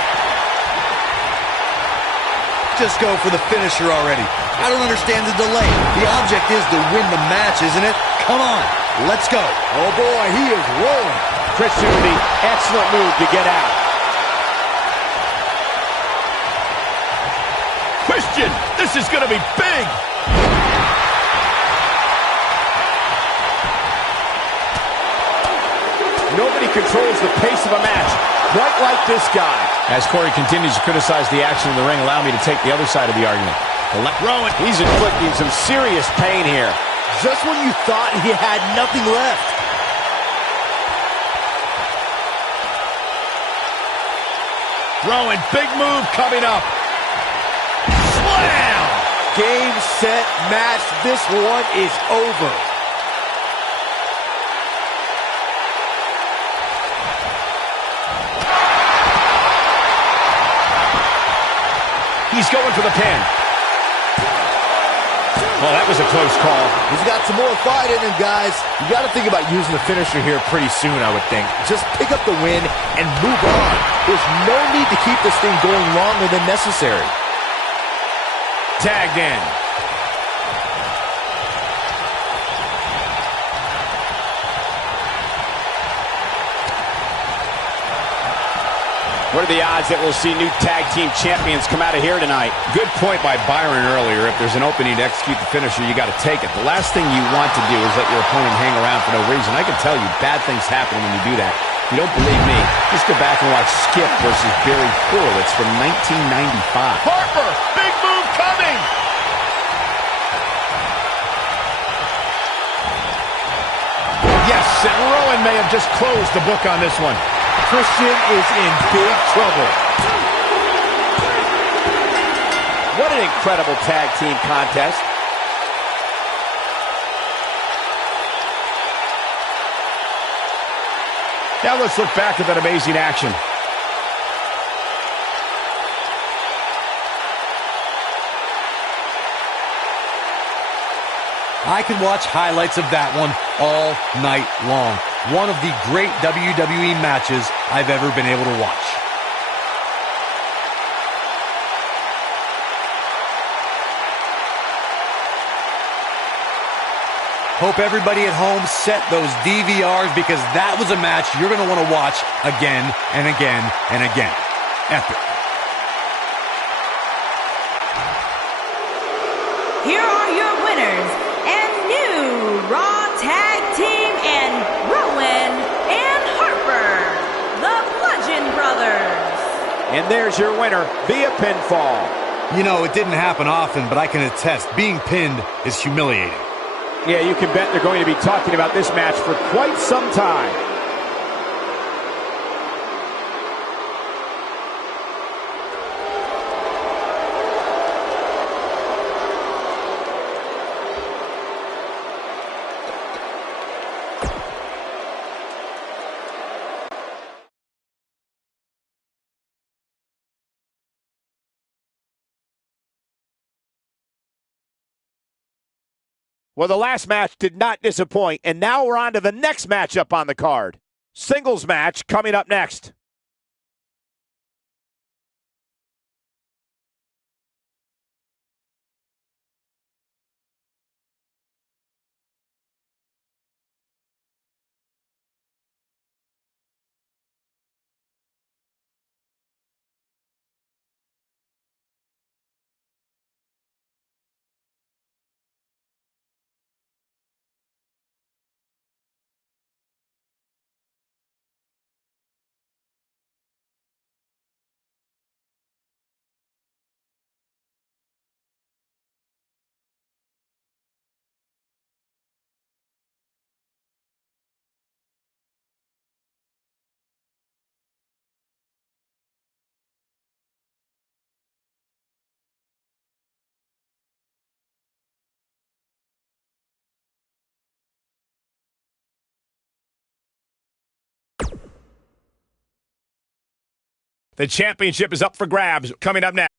Just go for the finisher already. I don't understand the delay. The object is to win the match, isn't it? Come on, let's go. Oh boy, he is rolling. Christian with the excellent move to get out. Christian, this is going to be big. Nobody controls the pace of a match quite like this guy. As Corey continues to criticize the action in the ring, allow me to take the other side of the argument. Rowan, he's inflicting some serious pain here. Just when you thought he had nothing left. Rowan, big move coming up. Slam! Game, set, match. This one is over. He's going for the pin. Well, that was a close call. He's got some more fight in him, guys. You got to think about using the finisher here pretty soon, I would think. Just pick up the win and move on. There's no need to keep this thing going longer than necessary. Tagged in. What are the odds that we'll see new tag team champions come out of here tonight? Good point by Byron earlier. If there's an opening to execute the finisher, you got to take it. The last thing you want to do is let your opponent hang around for no reason. I can tell you, bad things happen when you do that. If you don't believe me, just go back and watch Skip versus Barry Horowitz from 1995. Harper, big move coming! Yes, and Rowan may have just closed the book on this one. Christian is in big trouble. What an incredible tag team contest. Now let's look back at that amazing action. I can watch highlights of that one all night long. One of the great WWE matches I've ever been able to watch. Hope everybody at home set those DVRs because that was a match you're going to want to watch again and again and again. Epic. Here are your winners and new Raw Tag Team and Rowan and Harper, the Bludgeon Brothers. And there's your winner via pinfall, You know, it didn't happen often, but I can attest, being pinned is humiliating. Yeah, you can bet they're going to be talking about this match for quite some time. Well, the last match did not disappoint, and now we're on to the next matchup on the card. Singles match coming up next. The championship is up for grabs coming up next.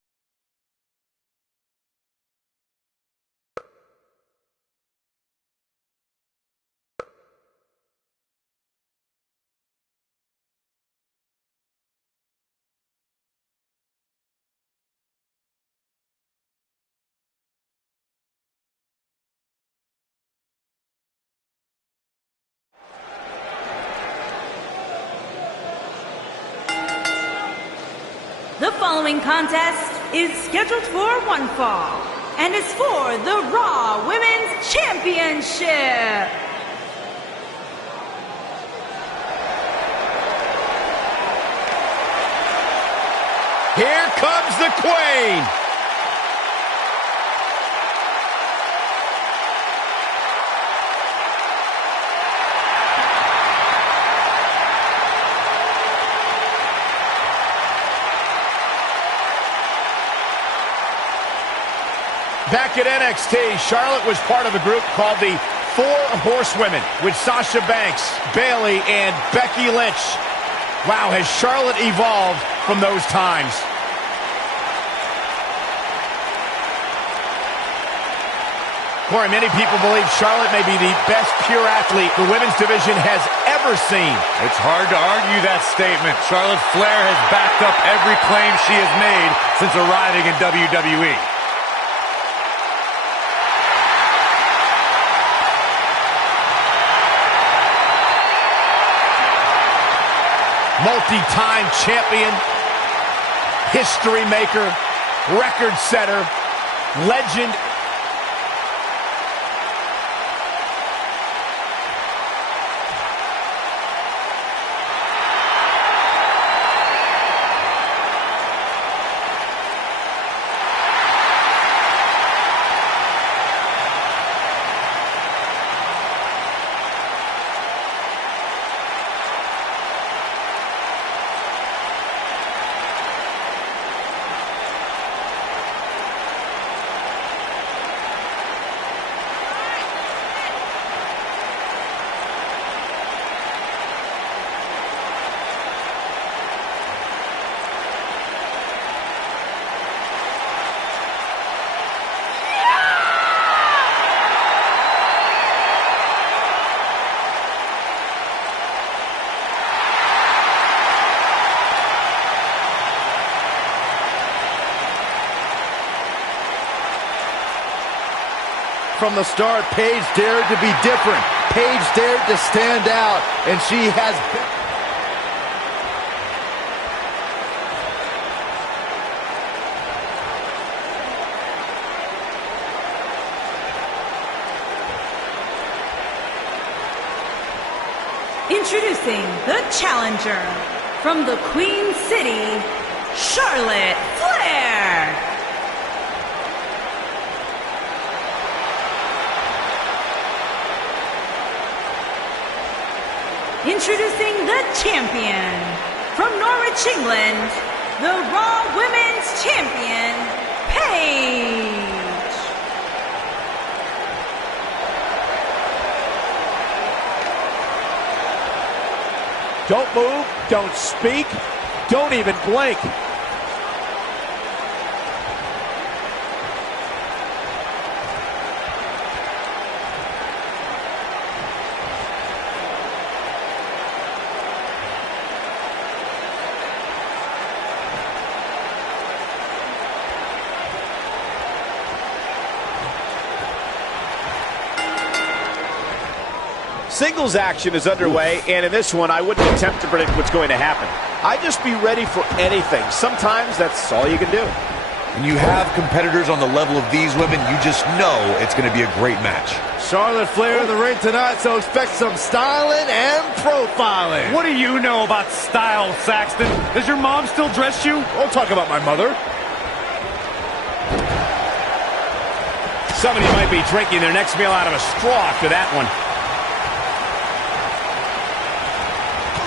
The following contest is scheduled for one fall and is for the Raw Women's Championship. Here comes the Queen. Back at NXT, Charlotte was part of a group called the Four Horsewomen with Sasha Banks, Bayley, and Becky Lynch. Wow, has Charlotte evolved from those times? Corey, many people believe Charlotte may be the best pure athlete the women's division has ever seen. It's hard to argue that statement. Charlotte Flair has backed up every claim she has made since arriving in WWE. Multi-time champion, history maker, record setter, legend. From the start, Paige dared to be different. Paige dared to stand out, and she has been. Introducing the challenger from the Queen City, Charlotte Flair. Introducing the champion from Norwich, England, the Raw Women's Champion, Paige. Don't move, don't speak, don't even blink. Singles action is underway, and in this one, I wouldn't attempt to predict what's going to happen. I'd just be ready for anything. Sometimes that's all you can do. When you have competitors on the level of these women, you just know it's going to be a great match. Charlotte Flair in the ring tonight, so expect some styling and profiling. What do you know about style, Saxton? Does your mom still dress you? Don't talk about my mother. Somebody might be drinking their next meal out of a straw after that one.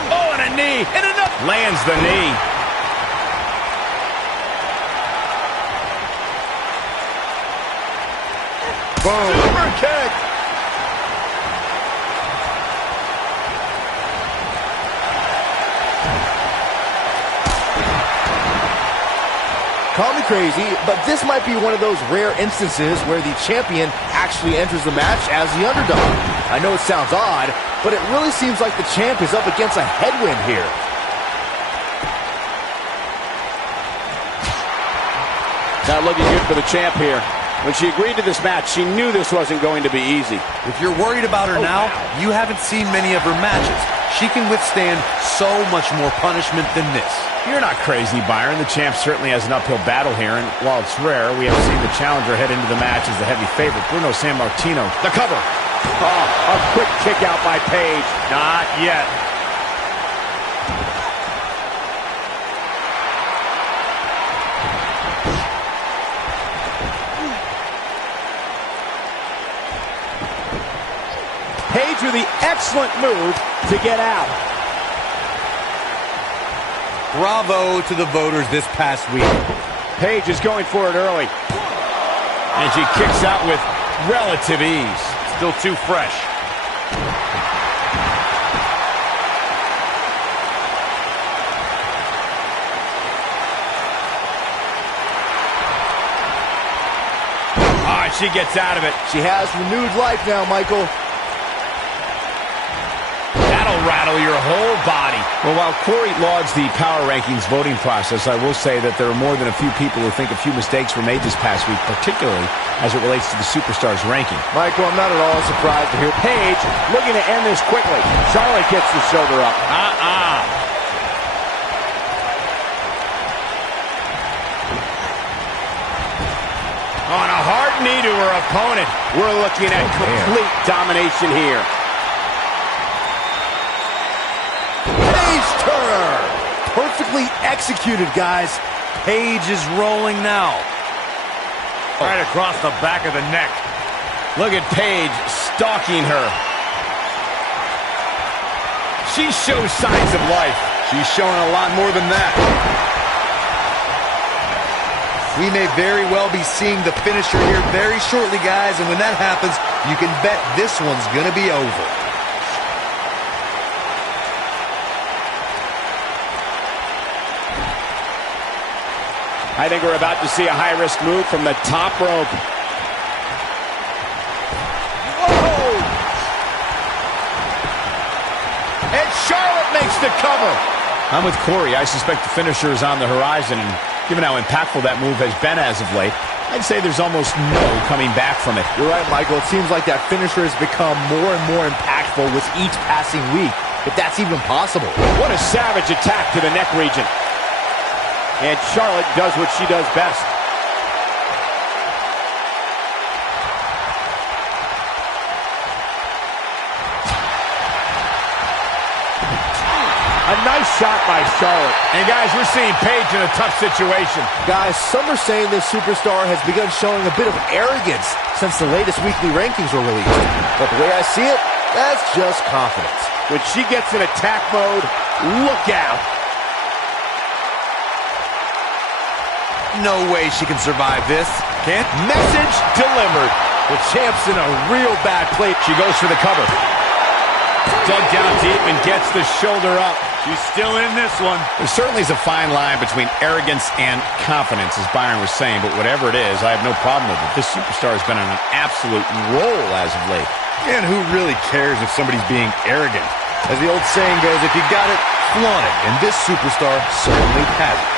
Oh, and a knee, and another. Lands the knee. Boom. Super kick. Call me crazy, but this might be one of those rare instances where the champion actually enters the match as the underdog. I know it sounds odd, but it really seems like the champ is up against a headwind here. Not looking good for the champ here. When she agreed to this match, she knew this wasn't going to be easy. If you're worried about her now, you haven't seen many of her matches. She can withstand so much more punishment than this. You're not crazy, Byron. The champ certainly has an uphill battle here, and while it's rare, we have seen the challenger head into the match as the heavy favorite, Bruno Sammartino. The cover. Oh, a quick kick out by Paige. Not yet. Paige with the excellent move to get out. Bravo to the voters this past week. Paige is going for it early. And she kicks out with relative ease. Still too fresh. Oh, and she gets out of it. She has renewed life now, Michael. That'll rattle your whole body. Well, while Corey lauds the power rankings voting process, I will say that there are more than a few people who think a few mistakes were made this past week, particularly as it relates to the Superstars ranking. Michael, I'm not at all surprised to hear Paige looking to end this quickly. Charlotte gets the shoulder up. On a hard knee to her opponent. We're looking at complete domination here. Paige Turner. Perfectly executed, guys. Paige is rolling now. Right across the back of the neck. Look at Paige stalking her. She shows signs of life. She's showing a lot more than that. We may very well be seeing the finisher here very shortly, guys, and when that happens, you can bet this one's going to be over. I think we're about to see a high-risk move from the top rope. Whoa! And Charlotte makes the cover. I'm with Corey. I suspect the finisher is on the horizon, and given how impactful that move has been as of late, I'd say there's almost no coming back from it. You're right, Michael. It seems like that finisher has become more and more impactful with each passing week, if that's even possible. What a savage attack to the neck region. And Charlotte does what she does best. A nice shot by Charlotte. And guys, we're seeing Paige in a tough situation. Guys, some are saying this superstar has begun showing a bit of arrogance since the latest weekly rankings were released. But the way I see it, that's just confidence. When she gets in attack mode, look out. No way she can survive this. Can't. Message delivered. The champ's in a real bad place. She goes for the cover. Dug down deep and gets the shoulder up. She's still in this one. There certainly is a fine line between arrogance and confidence, as Byron was saying, but whatever it is, I have no problem with it. This superstar has been on an absolute roll as of late. And who really cares if somebody's being arrogant? As the old saying goes, if you got it, flaunt it. And this superstar certainly has it.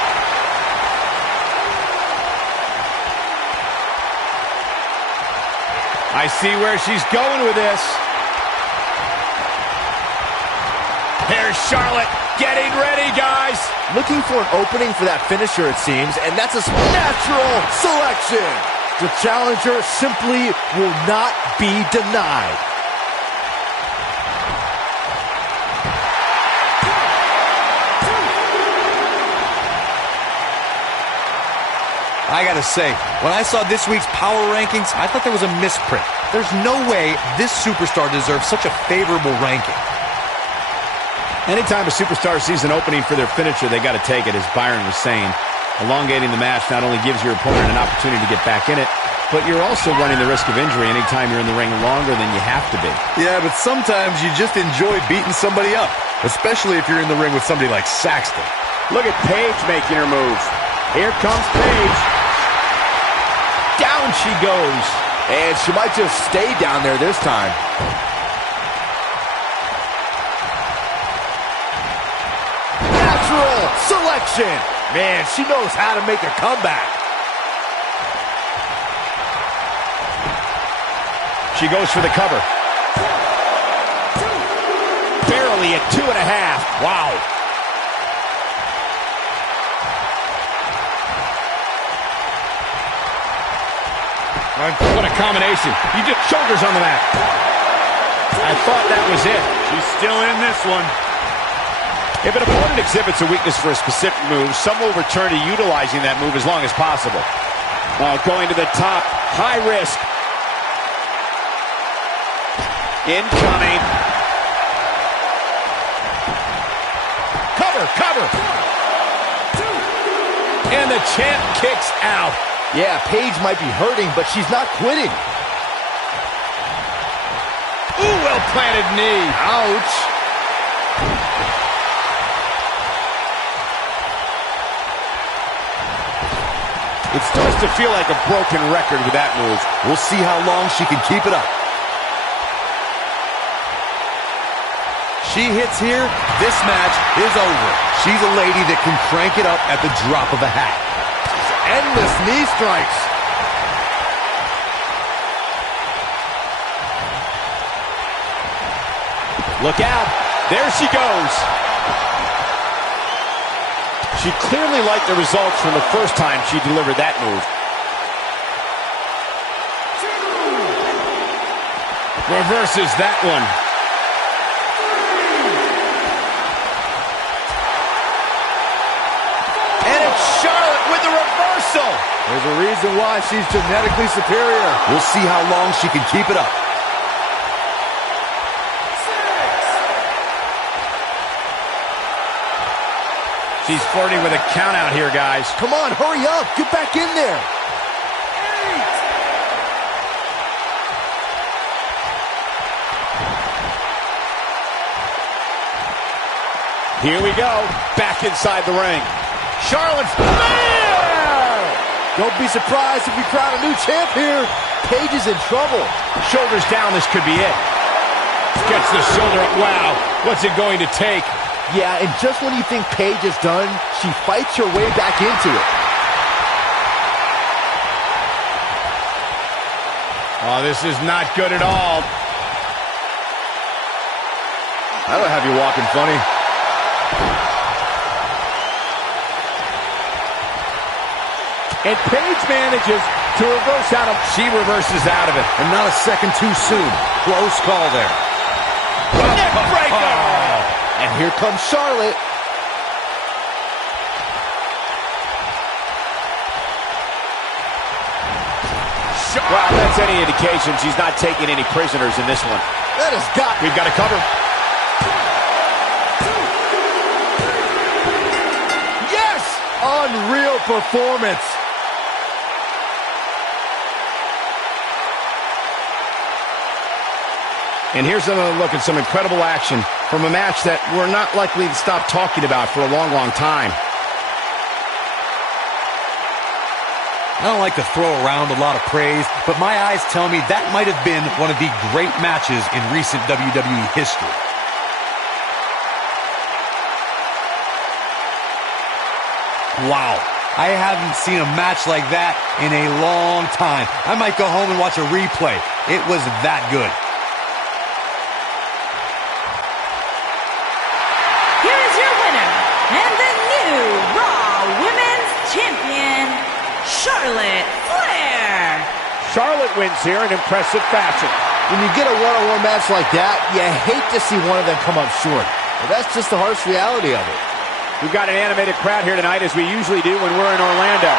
I see where she's going with this. Here's Charlotte getting ready, guys. Looking for an opening for that finisher, it seems, and that's a natural selection. The challenger simply will not be denied. I gotta say, when I saw this week's power rankings, I thought there was a misprint. There's no way this superstar deserves such a favorable ranking. Anytime a superstar sees an opening for their finisher, they got to take it, as Byron was saying. Elongating the match not only gives your opponent an opportunity to get back in it, but you're also running the risk of injury anytime you're in the ring longer than you have to be. Yeah, but sometimes you just enjoy beating somebody up, especially if you're in the ring with somebody like Saxton. Look at Paige making her move. Here comes Paige. Down she goes. And she might just stay down there this time. Natural selection. Man, she knows how to make a comeback. She goes for the cover. Barely at 2.5. Wow. What a combination. You just shoulders on the mat. I thought that was it. She's still in this one. If an opponent exhibits a weakness for a specific move, some will return to utilizing that move as long as possible. Going to the top. High risk. Incoming. Cover, cover. And the champ kicks out. Yeah, Paige might be hurting, but she's not quitting. Ooh, well-planted knee. Ouch. It starts to feel like a broken record with that move. We'll see how long she can keep it up. She hits here, this match is over. She's a lady that can crank it up at the drop of a hat. Endless knee strikes. Look out. There she goes. She clearly liked the results from the first time she delivered that move. Reverses that one. And it's Charlotte with the reversal. There's a reason why she's genetically superior. We'll see how long she can keep it up. She's flirting with a count out here, guys. Come on, hurry up. Get back in there. Here we go. Back inside the ring. Charlotte's there! Don't be surprised if we crown a new champ here. Paige is in trouble. Shoulders down, this could be it. Gets the shoulder up. Wow, what's it going to take? Yeah, and just when you think Paige is done, she fights her way back into it. Oh, this is not good at all. That'll have you walking funny. And Paige manages to reverse out of... She reverses out of it. And not a second too soon. Close call there. Neck breaker! And here comes Charlotte. Well, that's any indication she's not taking any prisoners in this one. That has got... We've got a cover. unreal performance. And here's another look at some incredible action from a match that we're not likely to stop talking about for a long, long time. I don't like to throw around a lot of praise, but my eyes tell me that might have been one of the great matches in recent WWE history. Wow, I haven't seen a match like that in a long time. I might go home and watch a replay. It was that good. Here is your winner, and the new Raw Women's Champion, Charlotte Flair. Charlotte wins here in impressive fashion. When you get a one-on-one match like that, you hate to see one of them come up short. But that's just the harsh reality of it. We've got an animated crowd here tonight, as we usually do when we're in Orlando.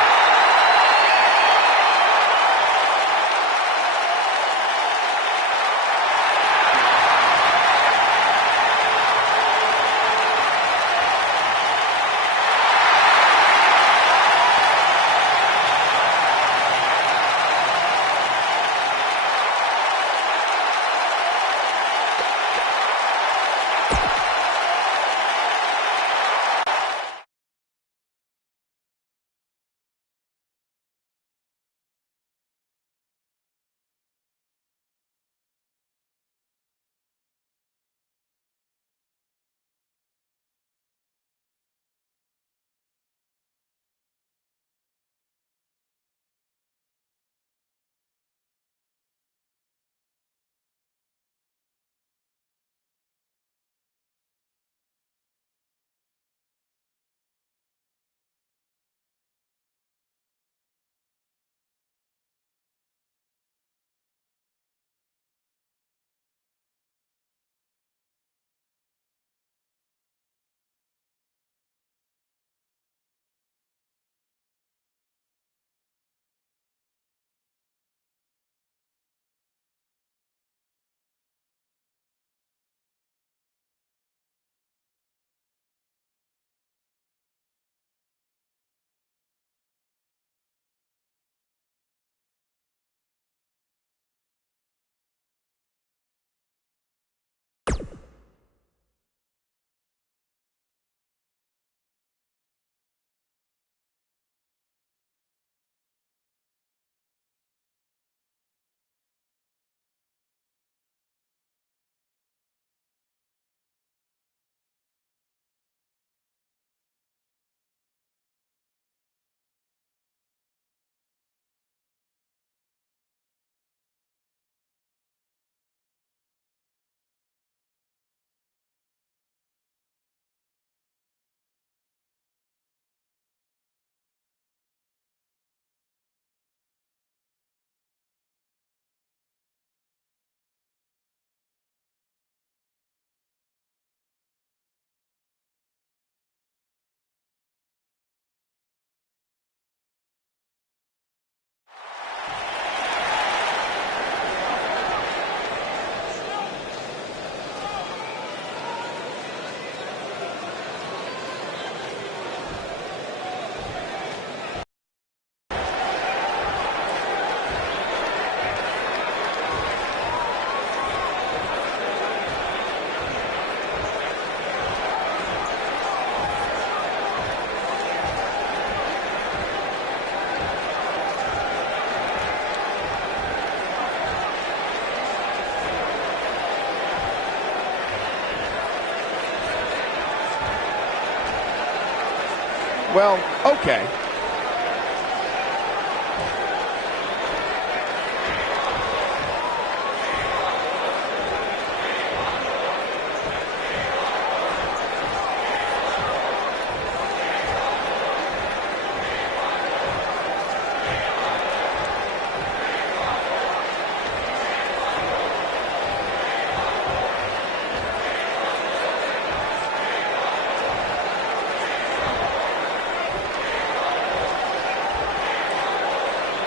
Well, okay.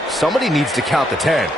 Somebody needs to count the 10.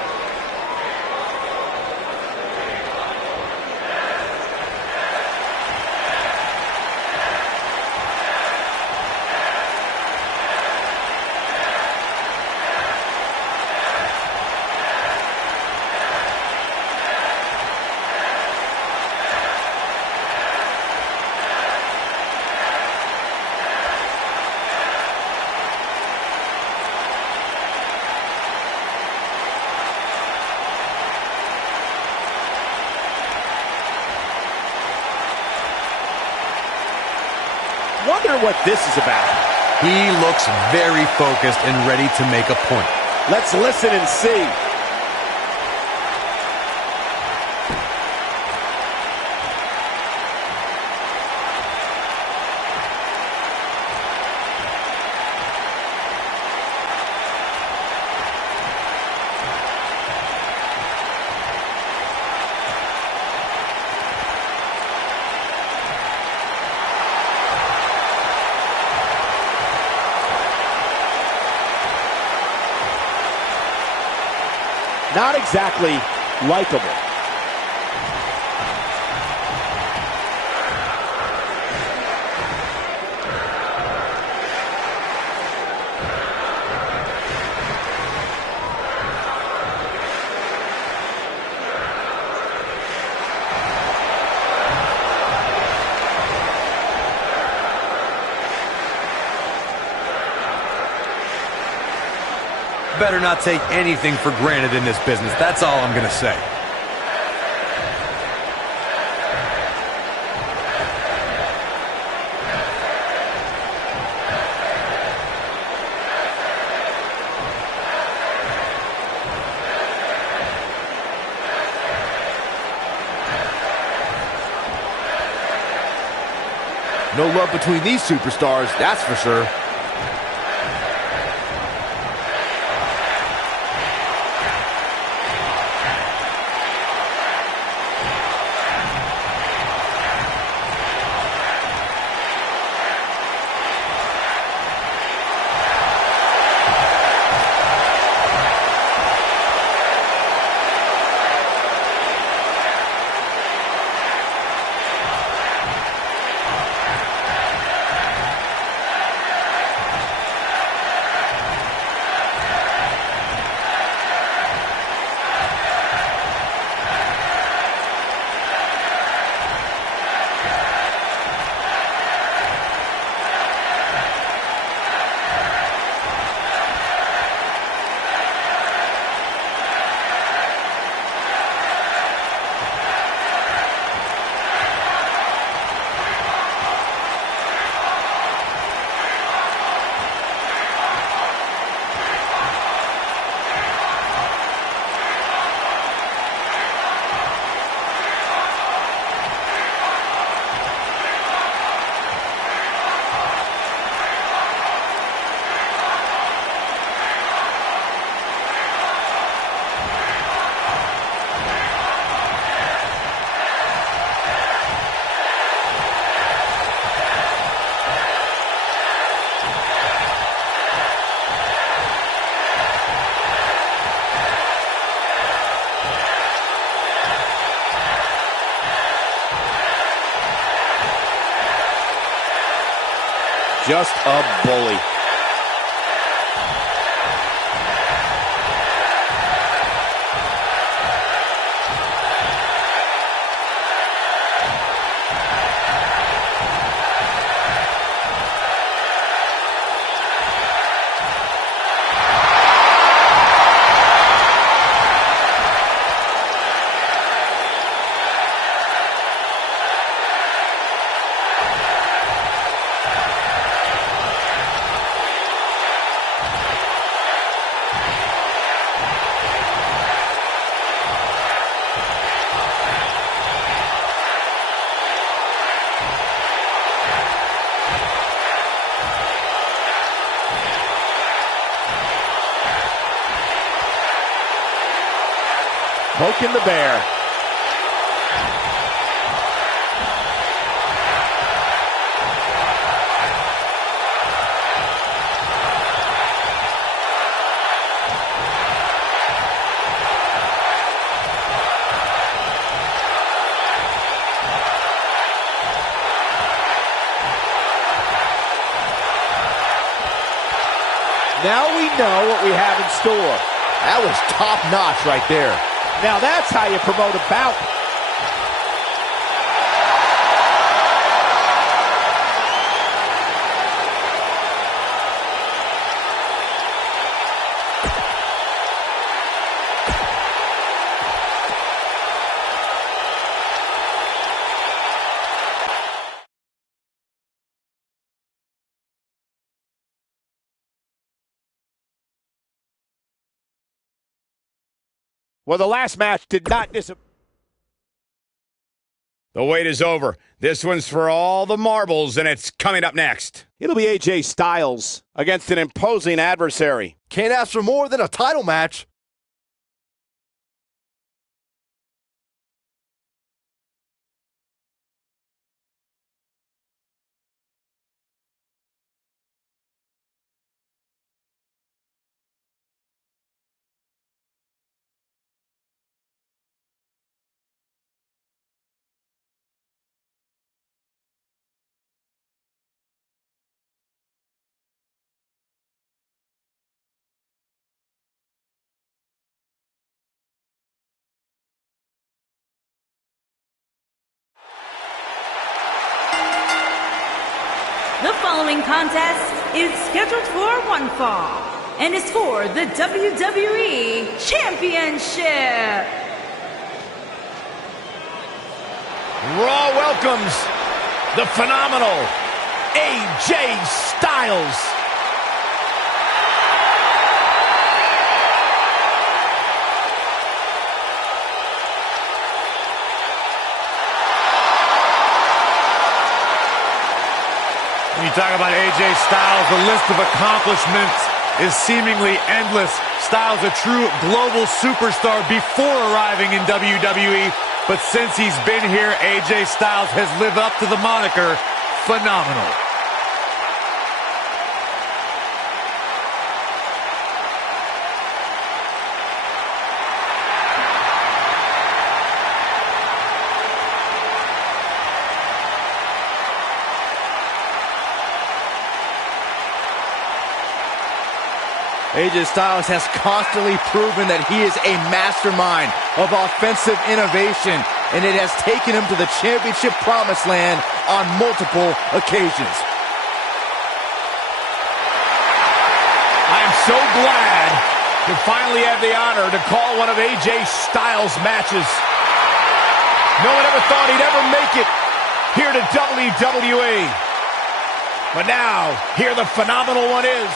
wonder what this is about. He looks very focused and ready to make a point. Let's listen and see. Not exactly likable. Better not take anything for granted in this business. That's all I'm going to say. No love between these superstars, that's for sure. Just a bully. Poking the bear. Now we know what we have in store. That was top-notch right there. Now that's how you promote a bout. Well, the last match did not disappoint. The wait is over. This one's for all the marbles, and it's coming up next. It'll be AJ Styles against an imposing adversary. Can't ask for more than a title match. The following contest is scheduled for one fall and is for the WWE Championship. Raw welcomes the phenomenal AJ Styles. When you talk about AJ Styles, the list of accomplishments is seemingly endless. Styles, a true global superstar before arriving in WWE, but since he's been here, AJ Styles has lived up to the moniker phenomenal. AJ Styles has constantly proven that he is a mastermind of offensive innovation, and it has taken him to the championship promised land on multiple occasions. I am so glad to finally have the honor to call one of AJ Styles' matches. No one ever thought he'd ever make it here to WWE. But now, here the phenomenal one is.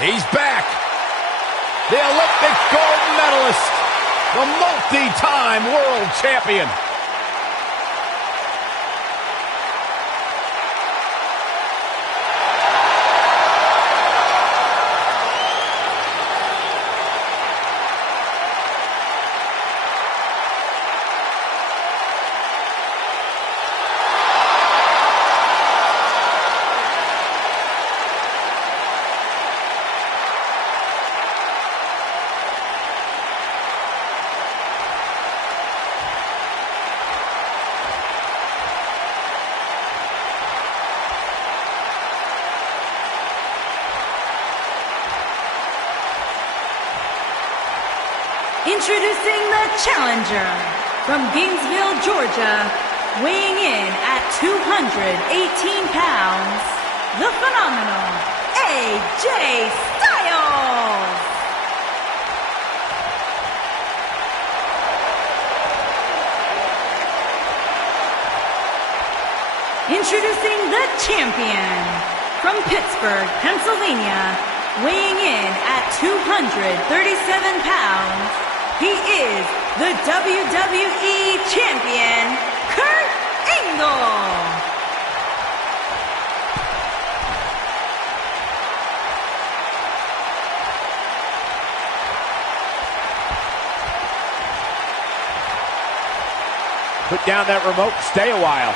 He's back. The Olympic gold medalist. The multi-time world champion. Introducing the challenger from Gainesville, Georgia, weighing in at 218 pounds, the phenomenal AJ Styles. Introducing the champion from Pittsburgh, Pennsylvania, weighing in at 237 pounds, he is the WWE Champion, Kurt Angle. Put down that remote and stay a while.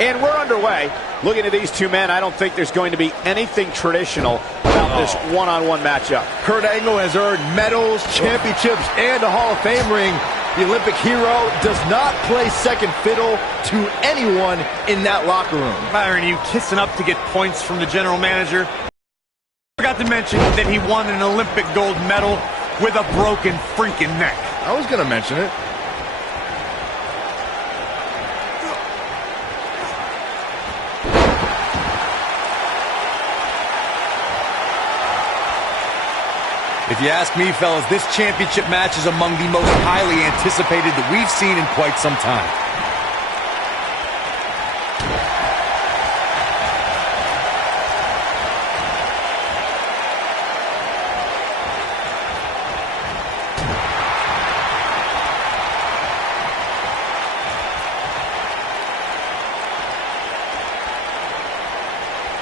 And we're underway. Looking at these two men, I don't think there's going to be anything traditional about this one-on-one matchup. Kurt Angle has earned medals, championships, and a Hall of Fame ring. The Olympic hero does not play second fiddle to anyone in that locker room. Byron, you kissing up to get points from the general manager? Forgot to mention that he won an Olympic gold medal with a broken freaking neck. I was going to mention it. If you ask me, fellas, this championship match is among the most highly anticipated that we've seen in quite some time.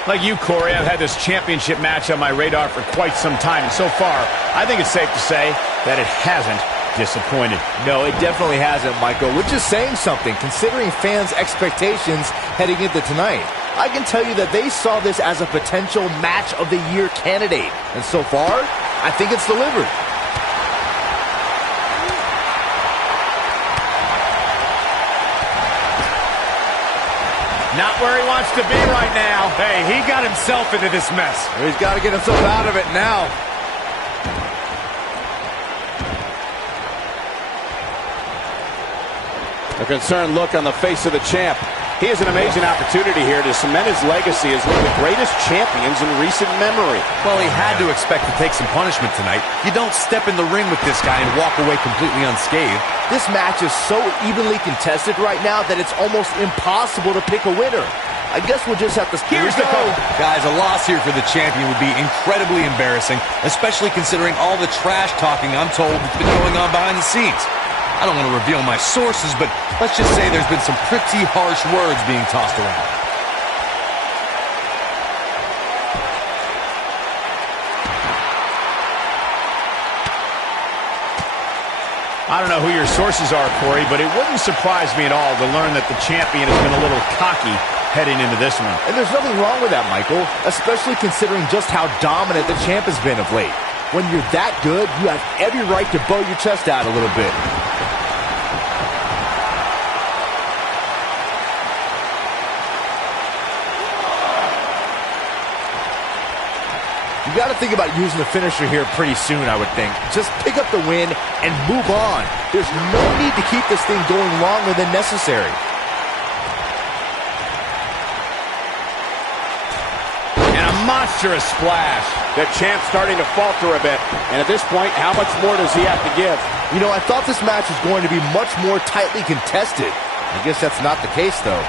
Like you, Corey, I've had this championship match on my radar for quite some time, and so far, I think it's safe to say that it hasn't disappointed. No, it definitely hasn't, Michael, which is saying something, considering fans' expectations heading into tonight. I can tell you that they saw this as a potential match of the year candidate, and so far, I think it's delivered. Not where he wants to be right now. Hey, he got himself into this mess. He's got to get himself out of it now. A concerned look on the face of the champ. He has an amazing opportunity here to cement his legacy as one of the greatest champions in recent memory. Well, he had to expect to take some punishment tonight. You don't step in the ring with this guy and walk away completely unscathed. This match is so evenly contested right now that it's almost impossible to pick a winner. I guess we'll just have to... Here's the call. Guys, a loss here for the champion would be incredibly embarrassing, especially considering all the trash talking I'm told that's been going on behind the scenes. I don't want to reveal my sources, but let's just say there's been some pretty harsh words being tossed around. I don't know who your sources are, Corey, but it wouldn't surprise me at all to learn that the champion has been a little cocky heading into this one. And there's nothing wrong with that, Michael, especially considering just how dominant the champ has been of late. When you're that good, you have every right to bow your chest out a little bit. You got to think about using the finisher here pretty soon, I would think. Just pick up the win and move on. There's no need to keep this thing going longer than necessary. And a monstrous splash. The champ's starting to falter a bit. And at this point, how much more does he have to give? You know, I thought this match was going to be much more tightly contested. I guess that's not the case, though.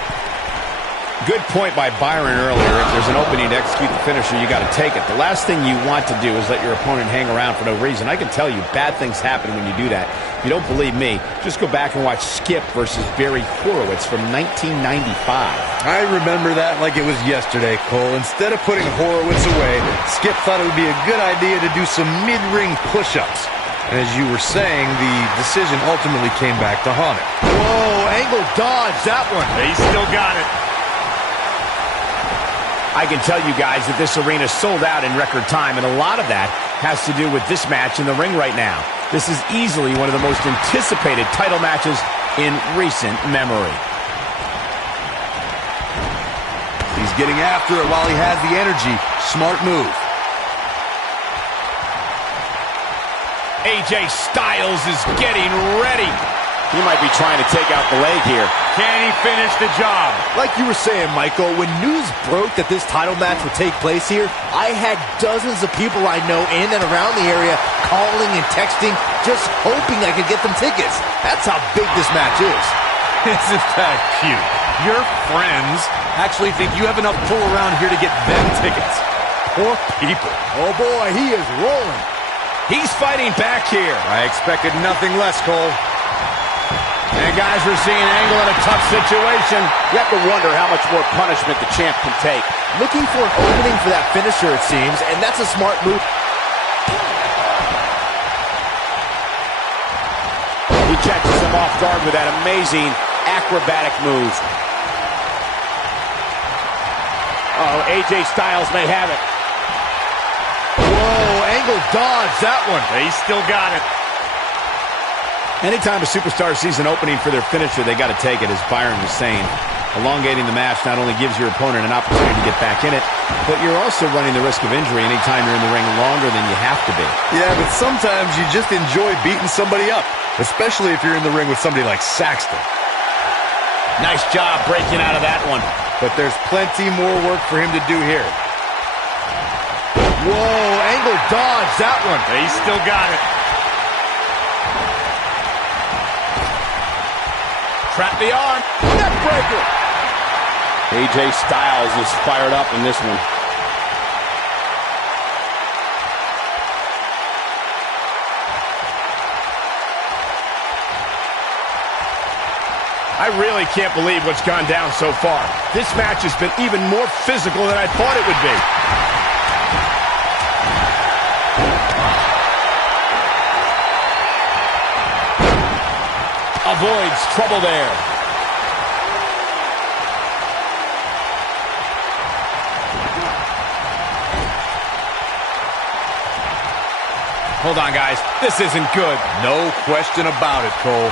Good point by Byron earlier. If there's an opening to execute the finisher, you got to take it. The last thing you want to do is let your opponent hang around for no reason. I can tell you bad things happen when you do that. If you don't believe me, just go back and watch Skip versus Barry Horowitz from 1995. I remember that like it was yesterday, Cole. Instead of putting Horowitz away, Skip thought it would be a good idea to do some mid-ring push-ups. And as you were saying, the decision ultimately came back to haunt him. Whoa, Angle dodged that one. He still got it. I can tell you guys that this arena sold out in record time, and a lot of that has to do with this match in the ring right now. This is easily one of the most anticipated title matches in recent memory. He's getting after it while he has the energy. Smart move. AJ Styles is getting ready. He might be trying to take out the leg here. Can he finish the job? Like you were saying, Michael, when news broke that this title match would take place here, I had dozens of people I know in and around the area calling and texting, just hoping I could get them tickets. That's how big this match is. Isn't that cute? Your friends Actually think you have enough pull around here to get them tickets. Poor people. Oh boy, he is rolling. He's fighting back here. I expected nothing less, Cole. And guys, we're seeing Angle in a tough situation. You have to wonder how much more punishment the champ can take. Looking for an opening for that finisher, it seems, and that's a smart move. He catches him off guard with that amazing acrobatic move. Oh, AJ Styles may have it. Whoa, angle dodge, that one. He's still got it. Anytime a superstar sees an opening for their finisher, they got to take it, as Byron was saying. Elongating the match not only gives your opponent an opportunity to get back in it, but you're also running the risk of injury anytime you're in the ring longer than you have to be. Yeah, but sometimes you just enjoy beating somebody up, especially if you're in the ring with somebody like Saxton. Nice job breaking out of that one. But there's plenty more work for him to do here. Whoa, angle dodge, that one. He's still got it. Trap the arm. Neck breaker. AJ Styles is fired up in this one. I really can't believe what's gone down so far. This match has been even more physical than I thought it would be. Avoids trouble there. Hold on, guys. This isn't good. No question about it, Cole.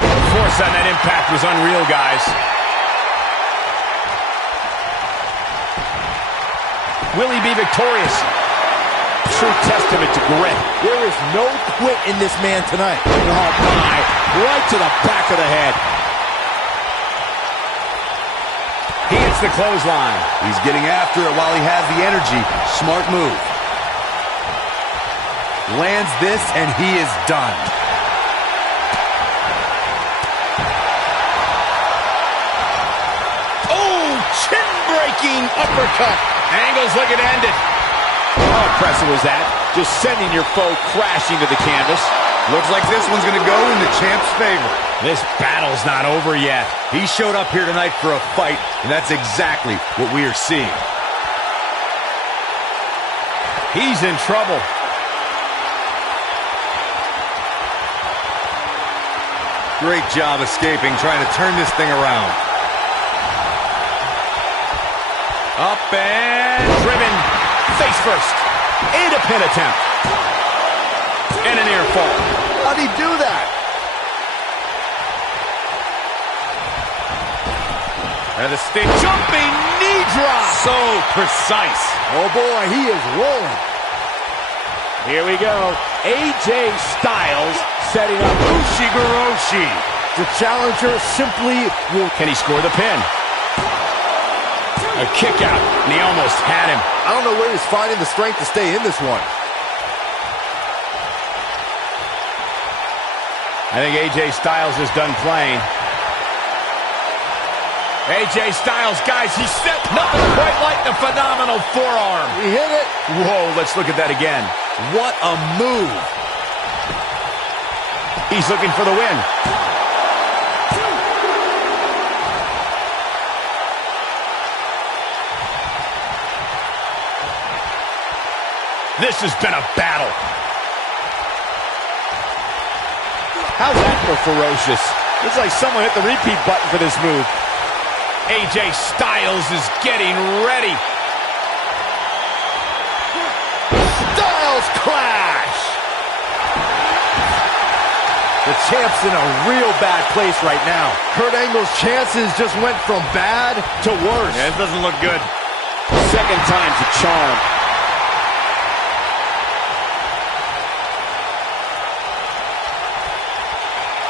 The force on that impact was unreal, guys. Will he be victorious? True testament to grit. There is no quit in this man tonight. Oh, my. Right to the back of the head. He hits the clothesline. He's getting after it while he has the energy. Smart move. Lands this, and he is done. Oh, chin-breaking uppercut. Angle's looking to end it. How impressive was that? Just sending your foe crashing to the canvas. Looks like this one's going to go in the champ's favor. This battle's not over yet. He showed up here tonight for a fight, and that's exactly what we are seeing. He's in trouble. Great job escaping, trying to turn this thing around. Up and driven. Face first. And a pin attempt. And a near fall. How'd he do that? And the stick. Jumping knee drop. So precise. Oh boy, he is rolling. Here we go. AJ Styles setting up Ushigoroshi. The challenger simply will... Can he score the pin? A kick out, and he almost had him. I don't know where he's finding the strength to stay in this one. I think AJ Styles is done playing. AJ Styles, guys, he set nothing quite like the phenomenal forearm. He hit it. Whoa, let's look at that again. What a move. He's looking for the win. This has been a battle. How's that for ferocious? Looks like someone hit the repeat button for this move. AJ Styles is getting ready. Styles clash. The champ's in a real bad place right now. Kurt Angle's chances just went from bad to worse. Yeah, it doesn't look good. second time's a charm.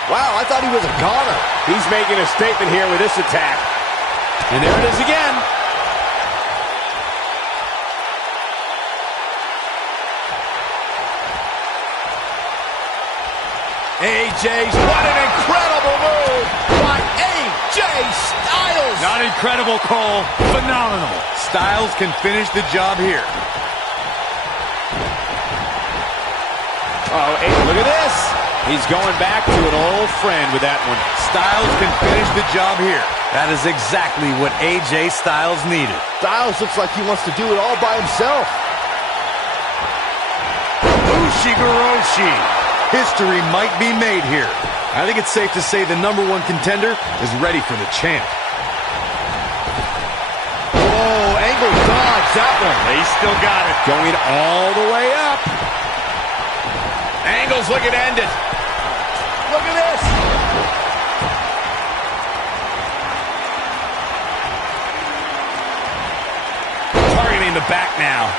Wow, I thought he was a goner. He's making a statement here with this attack. And there it is again. AJ's, what an incredible move by AJ Styles. Not incredible, Cole. Phenomenal. Styles can finish the job here. Oh, look at this. He's going back to an old friend with that one. Styles can finish the job here. That is exactly what AJ Styles needed. Styles looks like he wants to do it all by himself. Ushigoroshi. history might be made here. I think it's safe to say the #1 contender is ready for the champ. Oh, Angle dodged that one. He still got it. Going all the way up. Angle's looking to end it. Look at this. Targeting the back now.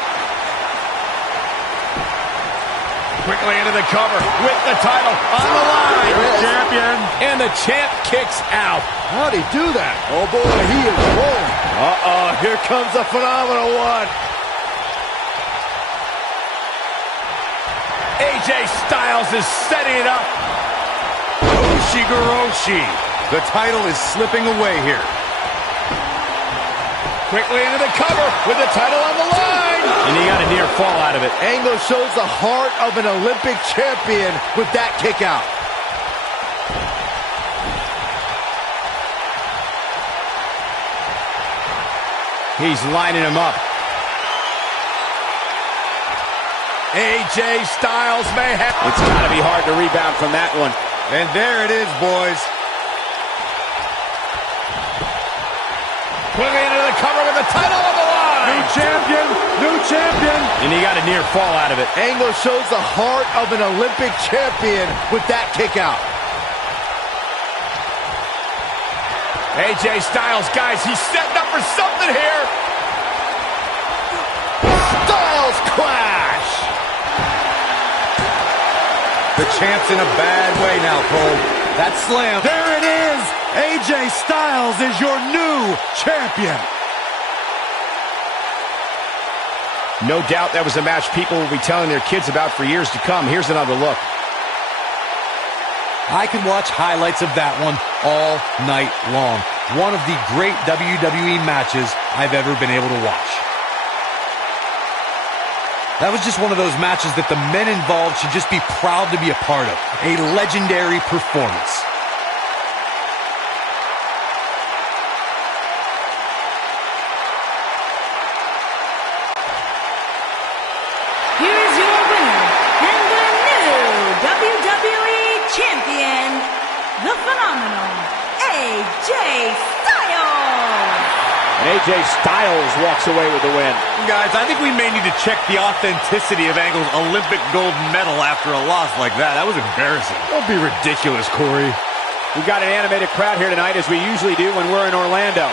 Quickly into the cover with the title on the line. Champion. And the champ kicks out. How'd he do that? Oh, boy, he is rolling. Uh-oh, here comes the phenomenal one. AJ Styles is setting it up. Ushigoroshi. The title is slipping away here. Quickly into the cover with the title on the line. And he got a near fall out of it. Angle shows the heart of an Olympic champion with that kick out. He's lining him up. AJ Styles may have... It's got to be hard to rebound from that one. And there it is, boys. Quickly into the cover with the title on the line. New champion, new champion. And he got a near fall out of it. Angle shows the heart of an Olympic champion with that kick out. AJ Styles, guys, he's setting up for something here. Styles clash. The champ's in a bad way now, Cole. That slam. There it is. AJ Styles is your new champion. No doubt that was a match people will be telling their kids about for years to come. Here's another look. I could watch highlights of that one all night long. One of the great WWE matches I've ever been able to watch. That was just one of those matches that the men involved should just be proud to be a part of. A legendary performance. Here is your winner and the new WWE Champion, the phenomenal AJ Styles. AJ Styles walks away with the win. Guys, I think we may need to check the authenticity of Angle's Olympic gold medal after a loss like that. That was embarrassing. Don't be ridiculous, Corey. We've got an animated crowd here tonight, as we usually do when we're in Orlando.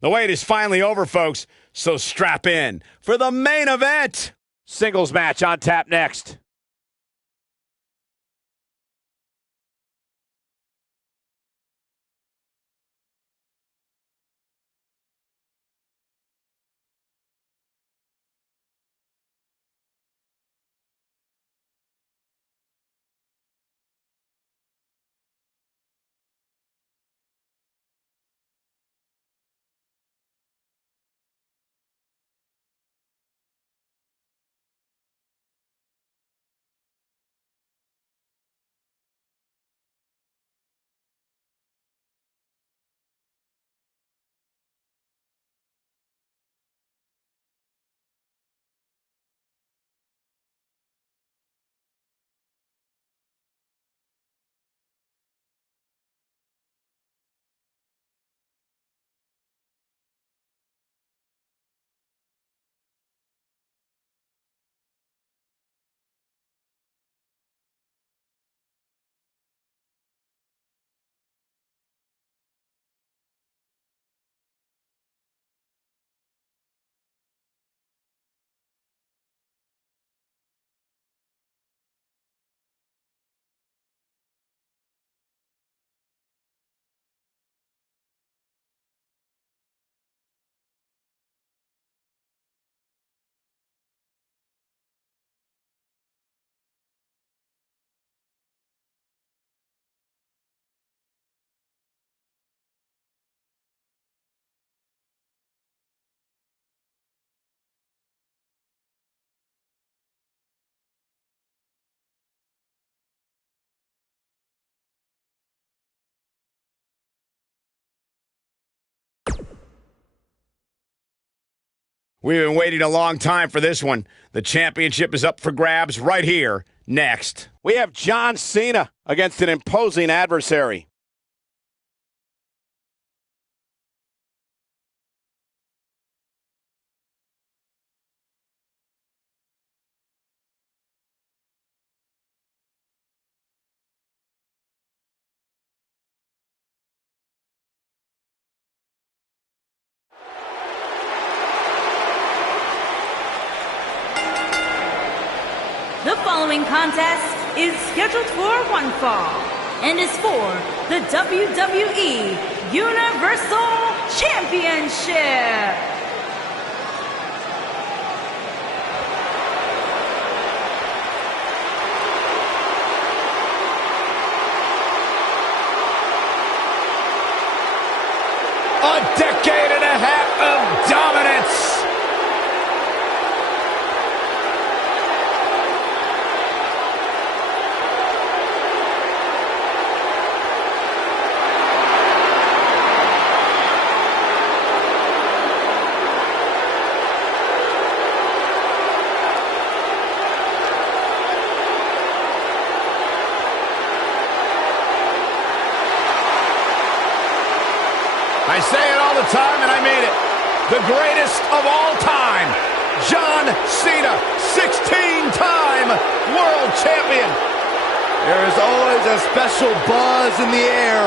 The wait is finally over, folks, so strap in for the main event. Singles match on tap next. We've been waiting a long time for this one. The championship is up for grabs right here, next. We have John Cena against an imposing adversary. The following contest is scheduled for one fall and is for the WWE Universal Championship. A decade and a half of dominance. I say it all the time, and I mean it. The greatest of all time, John Cena, 16-time world champion. There is always a special buzz in the air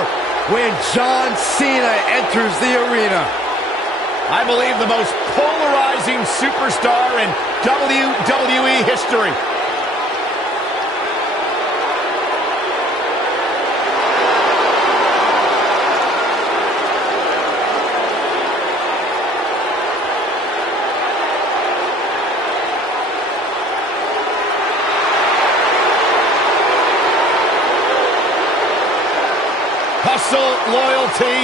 when John Cena enters the arena. I believe the most polarizing superstar in WWE history. Hustle, loyalty,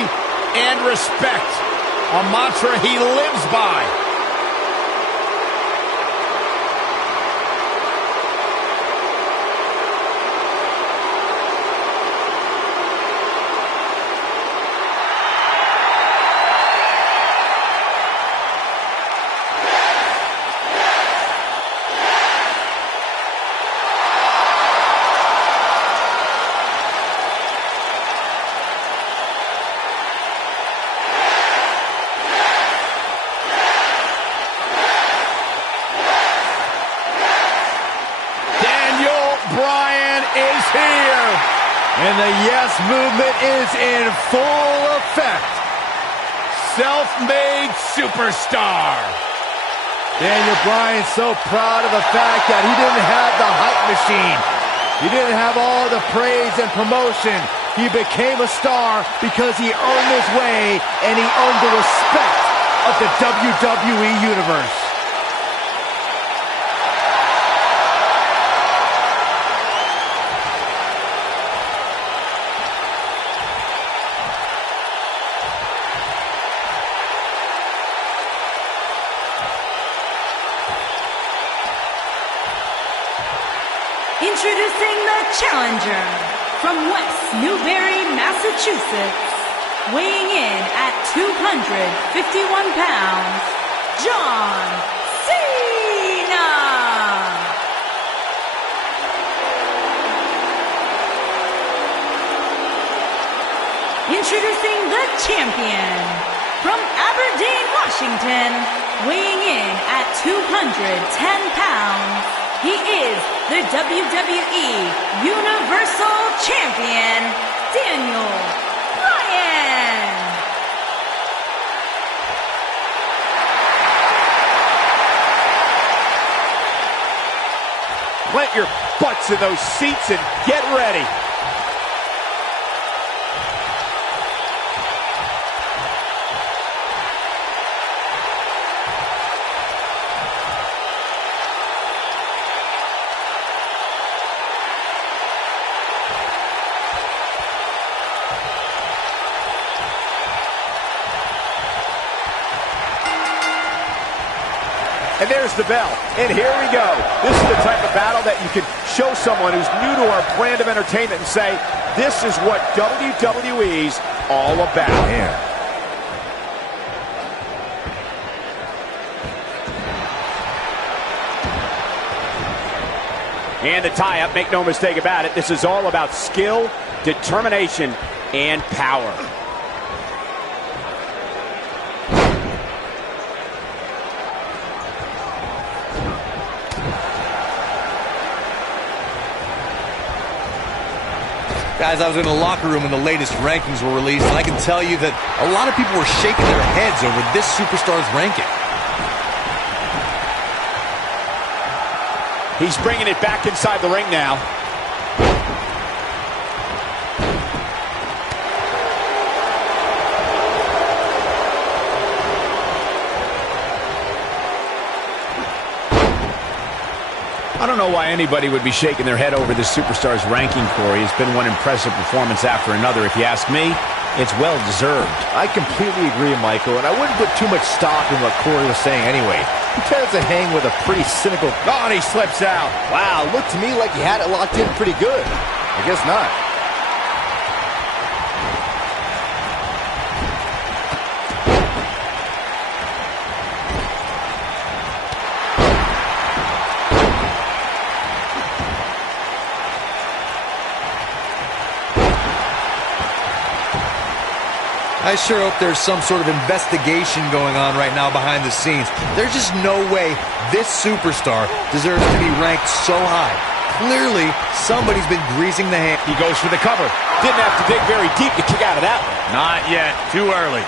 and respect. A mantra he lives by. Is here. And the yes movement is in full effect. Self-made superstar. Daniel Bryan's so proud of the fact that he didn't have the hype machine. He didn't have all the praise and promotion. He became a star because he earned his way and he earned the respect of the WWE Universe. Introducing the challenger from West Newbury, Massachusetts, weighing in at 251 pounds, John Cena. Introducing the champion from Aberdeen, Washington, weighing in at 210 pounds. He is the WWE Universal Champion, Daniel Bryan. Plant your butts in those seats and get ready. And there's the bell. And here we go. This is the type of battle that you can show someone who's new to our brand of entertainment and say, this is what WWE's all about. Man. And the tie-up, make no mistake about it, this is all about skill, determination, and power. Guys, I was in the locker room when the latest rankings were released, and I can tell you that a lot of people were shaking their heads over this superstar's ranking. He's bringing it back inside the ring now. I don't know why anybody would be shaking their head over this superstar's ranking, Corey. It's been one impressive performance after another. If you ask me, it's well-deserved. I completely agree, Michael, and I wouldn't put too much stock in what Corey was saying anyway. He tends to hang with a pretty cynical... Oh, and he slips out. Wow, looked to me like he had it locked in pretty good. I guess not. I sure hope there's some sort of investigation going on right now behind the scenes. There's just no way this superstar deserves to be ranked so high. Clearly, somebody's been greasing the hand. He goes for the cover. Didn't have to dig very deep to kick out of that one. Not yet. Too early.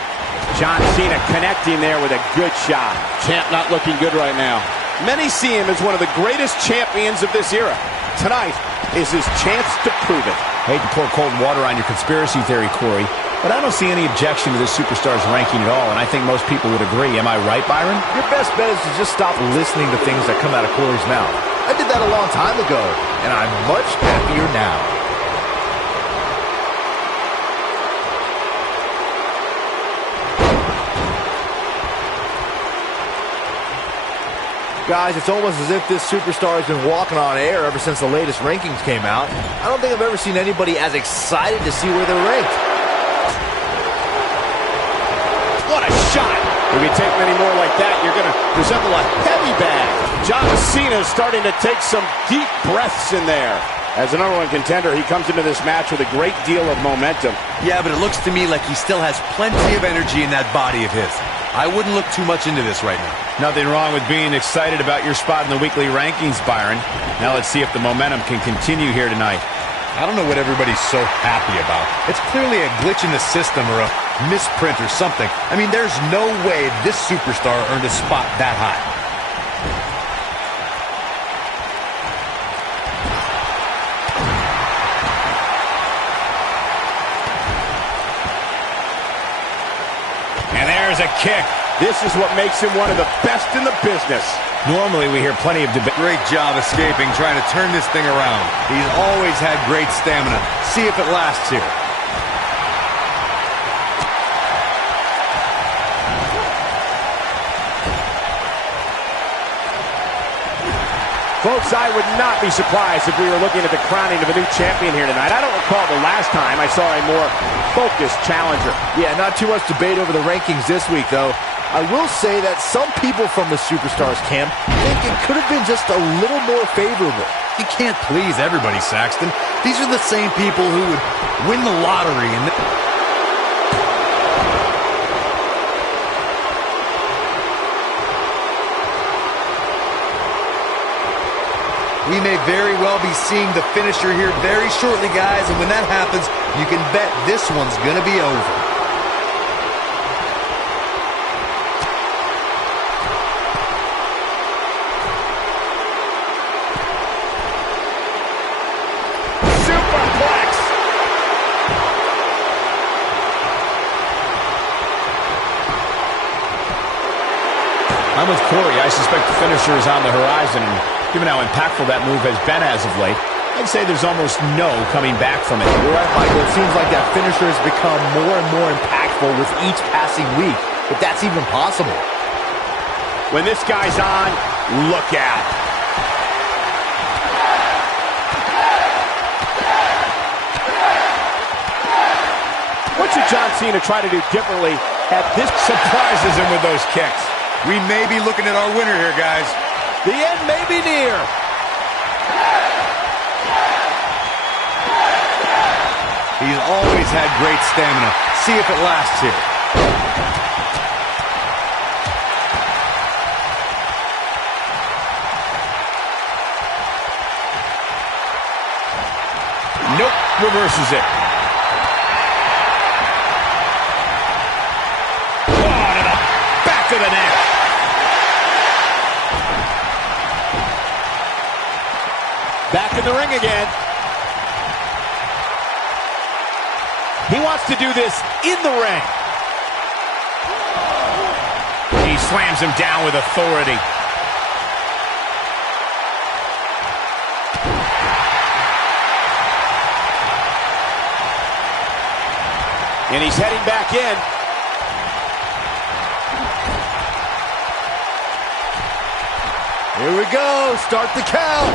John Cena connecting there with a good shot. Champ not looking good right now. Many see him as one of the greatest champions of this era. Tonight is his chance to prove it. I hate to pour cold water on your conspiracy theory, Corey, but I don't see any objection to this superstar's ranking at all, and I think most people would agree. Am I right, Byron? Your best bet is to just stop listening to things that come out of Corey's mouth. I did that a long time ago, and I'm much happier now. Guys, it's almost as if this superstar has been walking on air ever since the latest rankings came out. I don't think I've ever seen anybody as excited to see where they're ranked. What a shot! If you take many more like that, you're going to resemble a heavy bag. John Cena is starting to take some deep breaths in there. As the #1 contender, he comes into this match with a great deal of momentum. Yeah, but it looks to me like he still has plenty of energy in that body of his. I wouldn't look too much into this right now. Nothing wrong with being excited about your spot in the weekly rankings, Byron. Now let's see if the momentum can continue here tonight. I don't know what everybody's so happy about. It's clearly a glitch in the system or a misprint or something. I mean, there's no way this superstar earned a spot that high. And there's a kick. This is what makes him one of the best in the business. Normally, we hear plenty of debate. Great job escaping, trying to turn this thing around. He's always had great stamina. See if it lasts here. Folks, I would not be surprised if we were looking at the crowning of a new champion here tonight. I don't recall the last time I saw a more focused challenger. Yeah, not too much debate over the rankings this week, though. I will say that some people from the Superstars camp think it could have been just a little more favorable. You can't please everybody, Saxton. These are the same people who would win the lottery and... We may very well be seeing the finisher here very shortly, guys, and when that happens, you can bet this one's gonna be over. Superplex! I'm with Corey. I suspect the finisher is on the horizon, and given how impactful that move has been as of late, I'd say there's almost no coming back from it. You're right, Michael. It seems like that finisher has become more and more impactful with each passing week, if that's even possible. When this guy's on, look out. What should John Cena try to do differently at this? Surprises him with those kicks. We may be looking at our winner here, guys. The end may be near. He's always had great stamina. See if it lasts here. Nope, reverses it. Oh, to the back of the neck. Back in the ring again. He wants to do this in the ring. He slams him down with authority. And he's heading back in. Here we go. Start the count.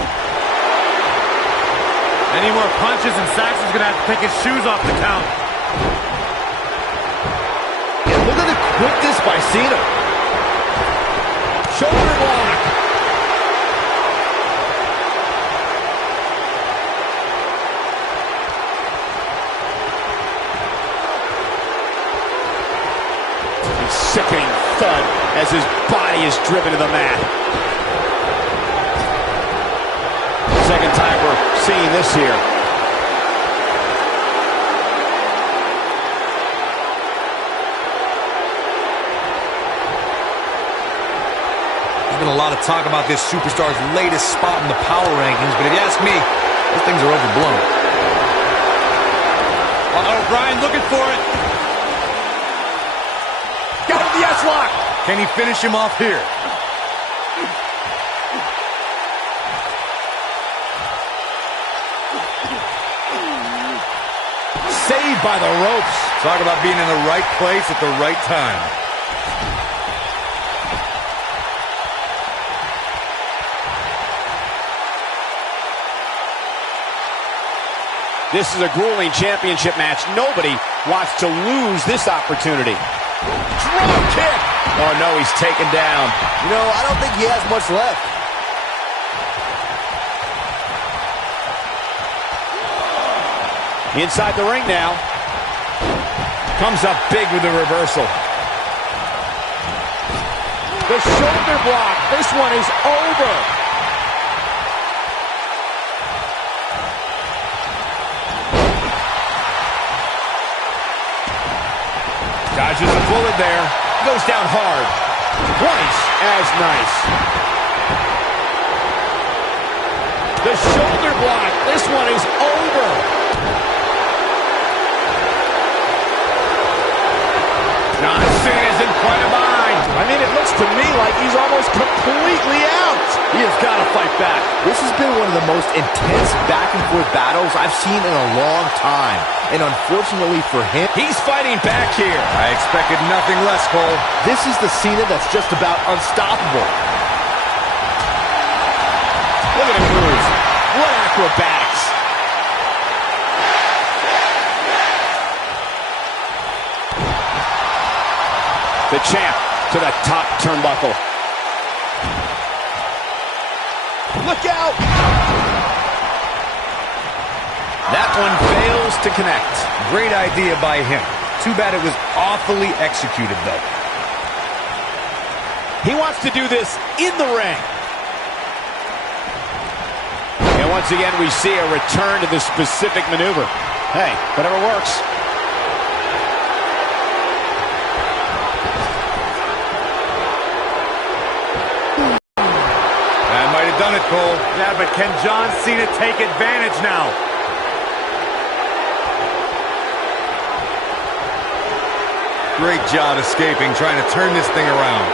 Any more punches and Saxon's going to have to take his shoes off the count. And look at the quickness by Cena. Shoulder block. Sickening thud as his body is driven to the mat. Second time we're seeing this here. There's been a lot of talk about this superstar's latest spot in the power rankings, but if you ask me, those things are overblown. Uh-oh, Bryan looking for it. Got him the S-lock. Can he finish him off here? Saved by the ropes. Talk about being in the right place at the right time. This is a grueling championship match. Nobody wants to lose this opportunity. Drop kick. Oh, no, he's taken down. You know, I don't think he has much left. Inside the ring now. Comes up big with the reversal. The shoulder block. This one is over. Dodges a bullet there. Goes down hard. Twice as nice. The shoulder block. This one is over. John Cena's in quite a bind. I mean, it looks to me like he's almost completely out. He has got to fight back. This has been one of the most intense back-and-forth battles I've seen in a long time. And unfortunately for him, He's fighting back here. I expected nothing less, Cole. this is the Cena that's just about unstoppable. Look at him move. What acrobatics. The champ to the top turnbuckle. Look out! That one fails to connect. Great idea by him. Too bad it was awfully executed, though. He wants to do this in the ring. And once again, we see a return to the specific maneuver. Hey, whatever works. That might have done it, Cole. Yeah, but can John Cena take advantage now? Great job escaping, trying to turn this thing around.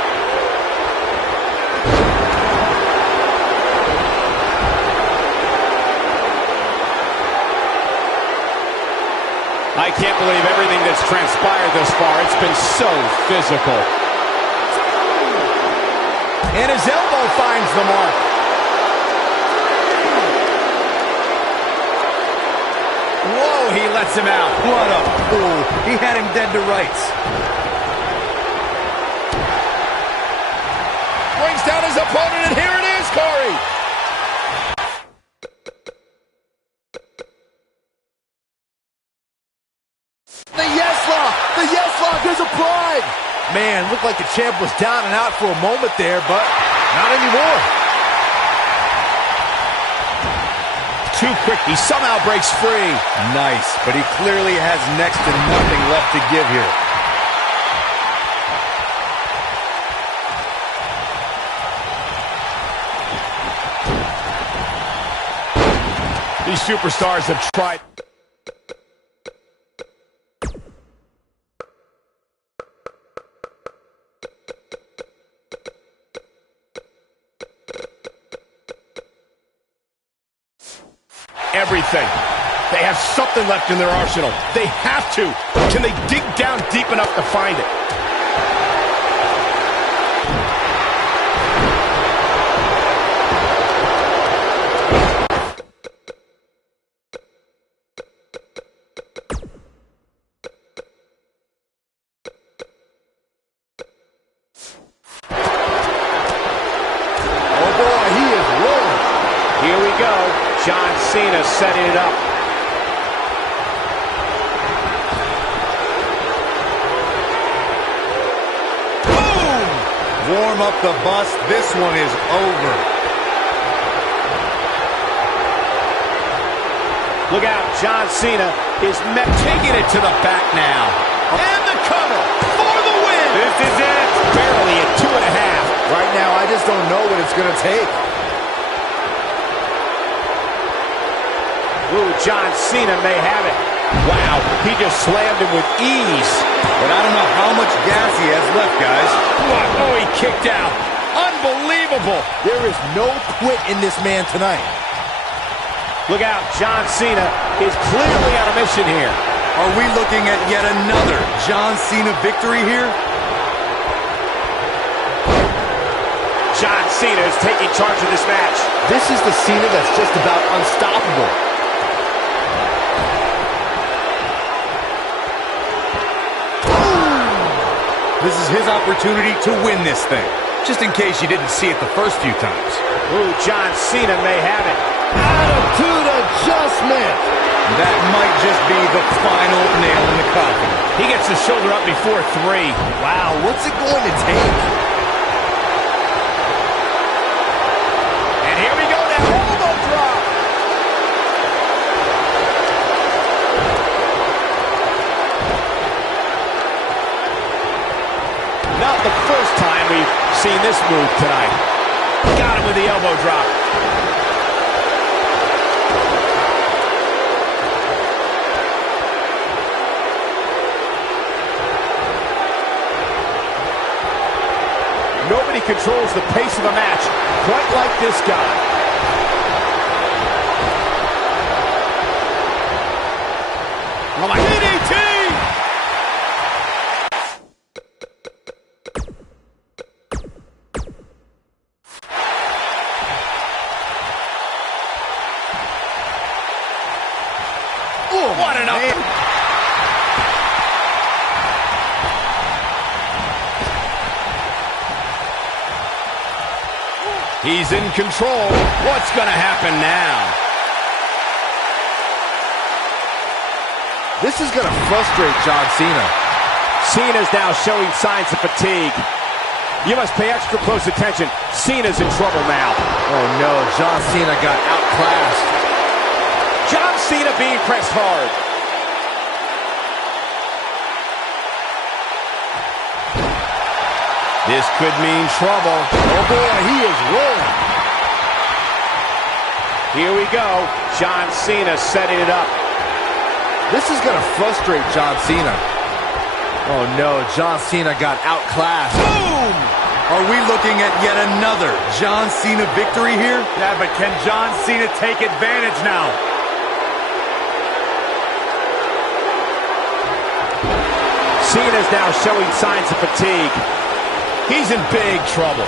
I can't believe everything that's transpired thus far. It's been so physical. And his elbow finds the mark. Whoa, he lets him out. What a fool. He had him dead to rights. Brings down his opponent, and here it is, Corey. man, looked like the champ was down and out for a moment there, but not anymore. Too quick. He somehow breaks free. Nice, but he clearly has next to nothing left to give here. These superstars have tried. Everything. They have something left in their arsenal. They have to. Can they dig down deep enough to find it? Oh boy, he is rolling. Here we go. John Cena setting it up. Boom! Warm up the bus. This one is over. Look out, John Cena is Taking it to the back now. And the cover for the win. This is it. Barely at 2.5. Right now, I just don't know what it's going to take. Ooh, John Cena may have it. Wow, he just slammed him with ease. But I don't know how much gas he has left, guys. What? Oh, he kicked out. Unbelievable. There is no quit in this man tonight. Look out, John Cena is clearly on a mission here. Are we looking at yet another John Cena victory here? John Cena is taking charge of this match. This is the Cena that's just about unstoppable. This is his opportunity to win this thing. Just in case you didn't see it the first few times. Ooh, John Cena may have it. Attitude adjustment. That might just be the final nail in the coffin. He gets the shoulder up before 3. Wow, what's it going to take? And here we go now. Elbow drop. Not the first time we've seen this move tonight. Got him with the elbow drop. Nobody controls the pace of a match quite like this guy. Oh my DDT! Oh, what an up! He's in control. What's going to happen now? This is going to frustrate John Cena. Cena's now showing signs of fatigue. You must pay extra close attention. Cena's in trouble now. Oh no, John Cena got outclassed. John Cena being pressed hard. This could mean trouble. Oh boy, he is rolling. Here we go. John Cena setting it up. This is going to frustrate John Cena. Oh no, John Cena got outclassed. Boom! Are we looking at yet another John Cena victory here? Yeah, but can John Cena take advantage now? Cena's now showing signs of fatigue. He's in big trouble.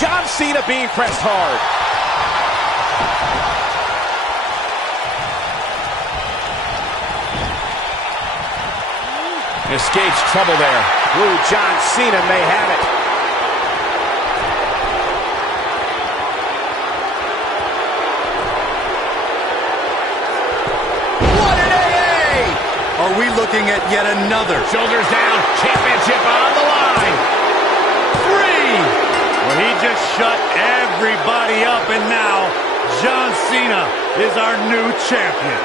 John Cena being pressed hard. Escapes trouble there. Ooh, John Cena may have it. What an AA! Are we looking looking at yet another. Shoulders down, championship on the line. 3. Well, he just shut everybody up, and now John Cena is our new champion.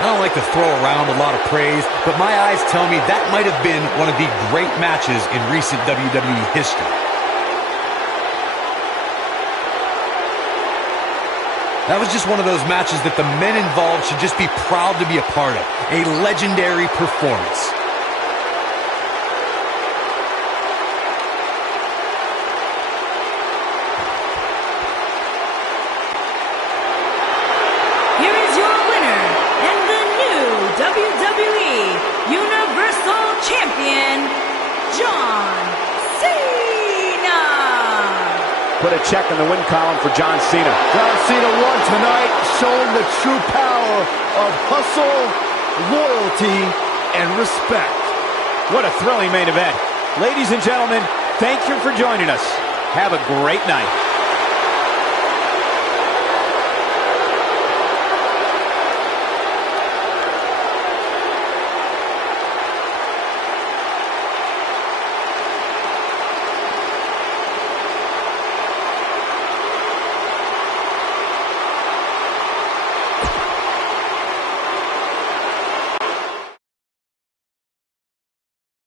I don't like to throw around a lot of praise, but my eyes tell me that might have been one of the great matches in recent WWE history. That was just one of those matches that the men involved should just be proud to be a part of. A legendary performance. Here is your winner and the new WWE Universal Champion, John Cena. Put a check in the win column for John Cena. John Cena won tonight, showing the true power of hustle, loyalty, and respect. What a thrilling main event. Ladies and gentlemen, thank you for joining us. Have a great night.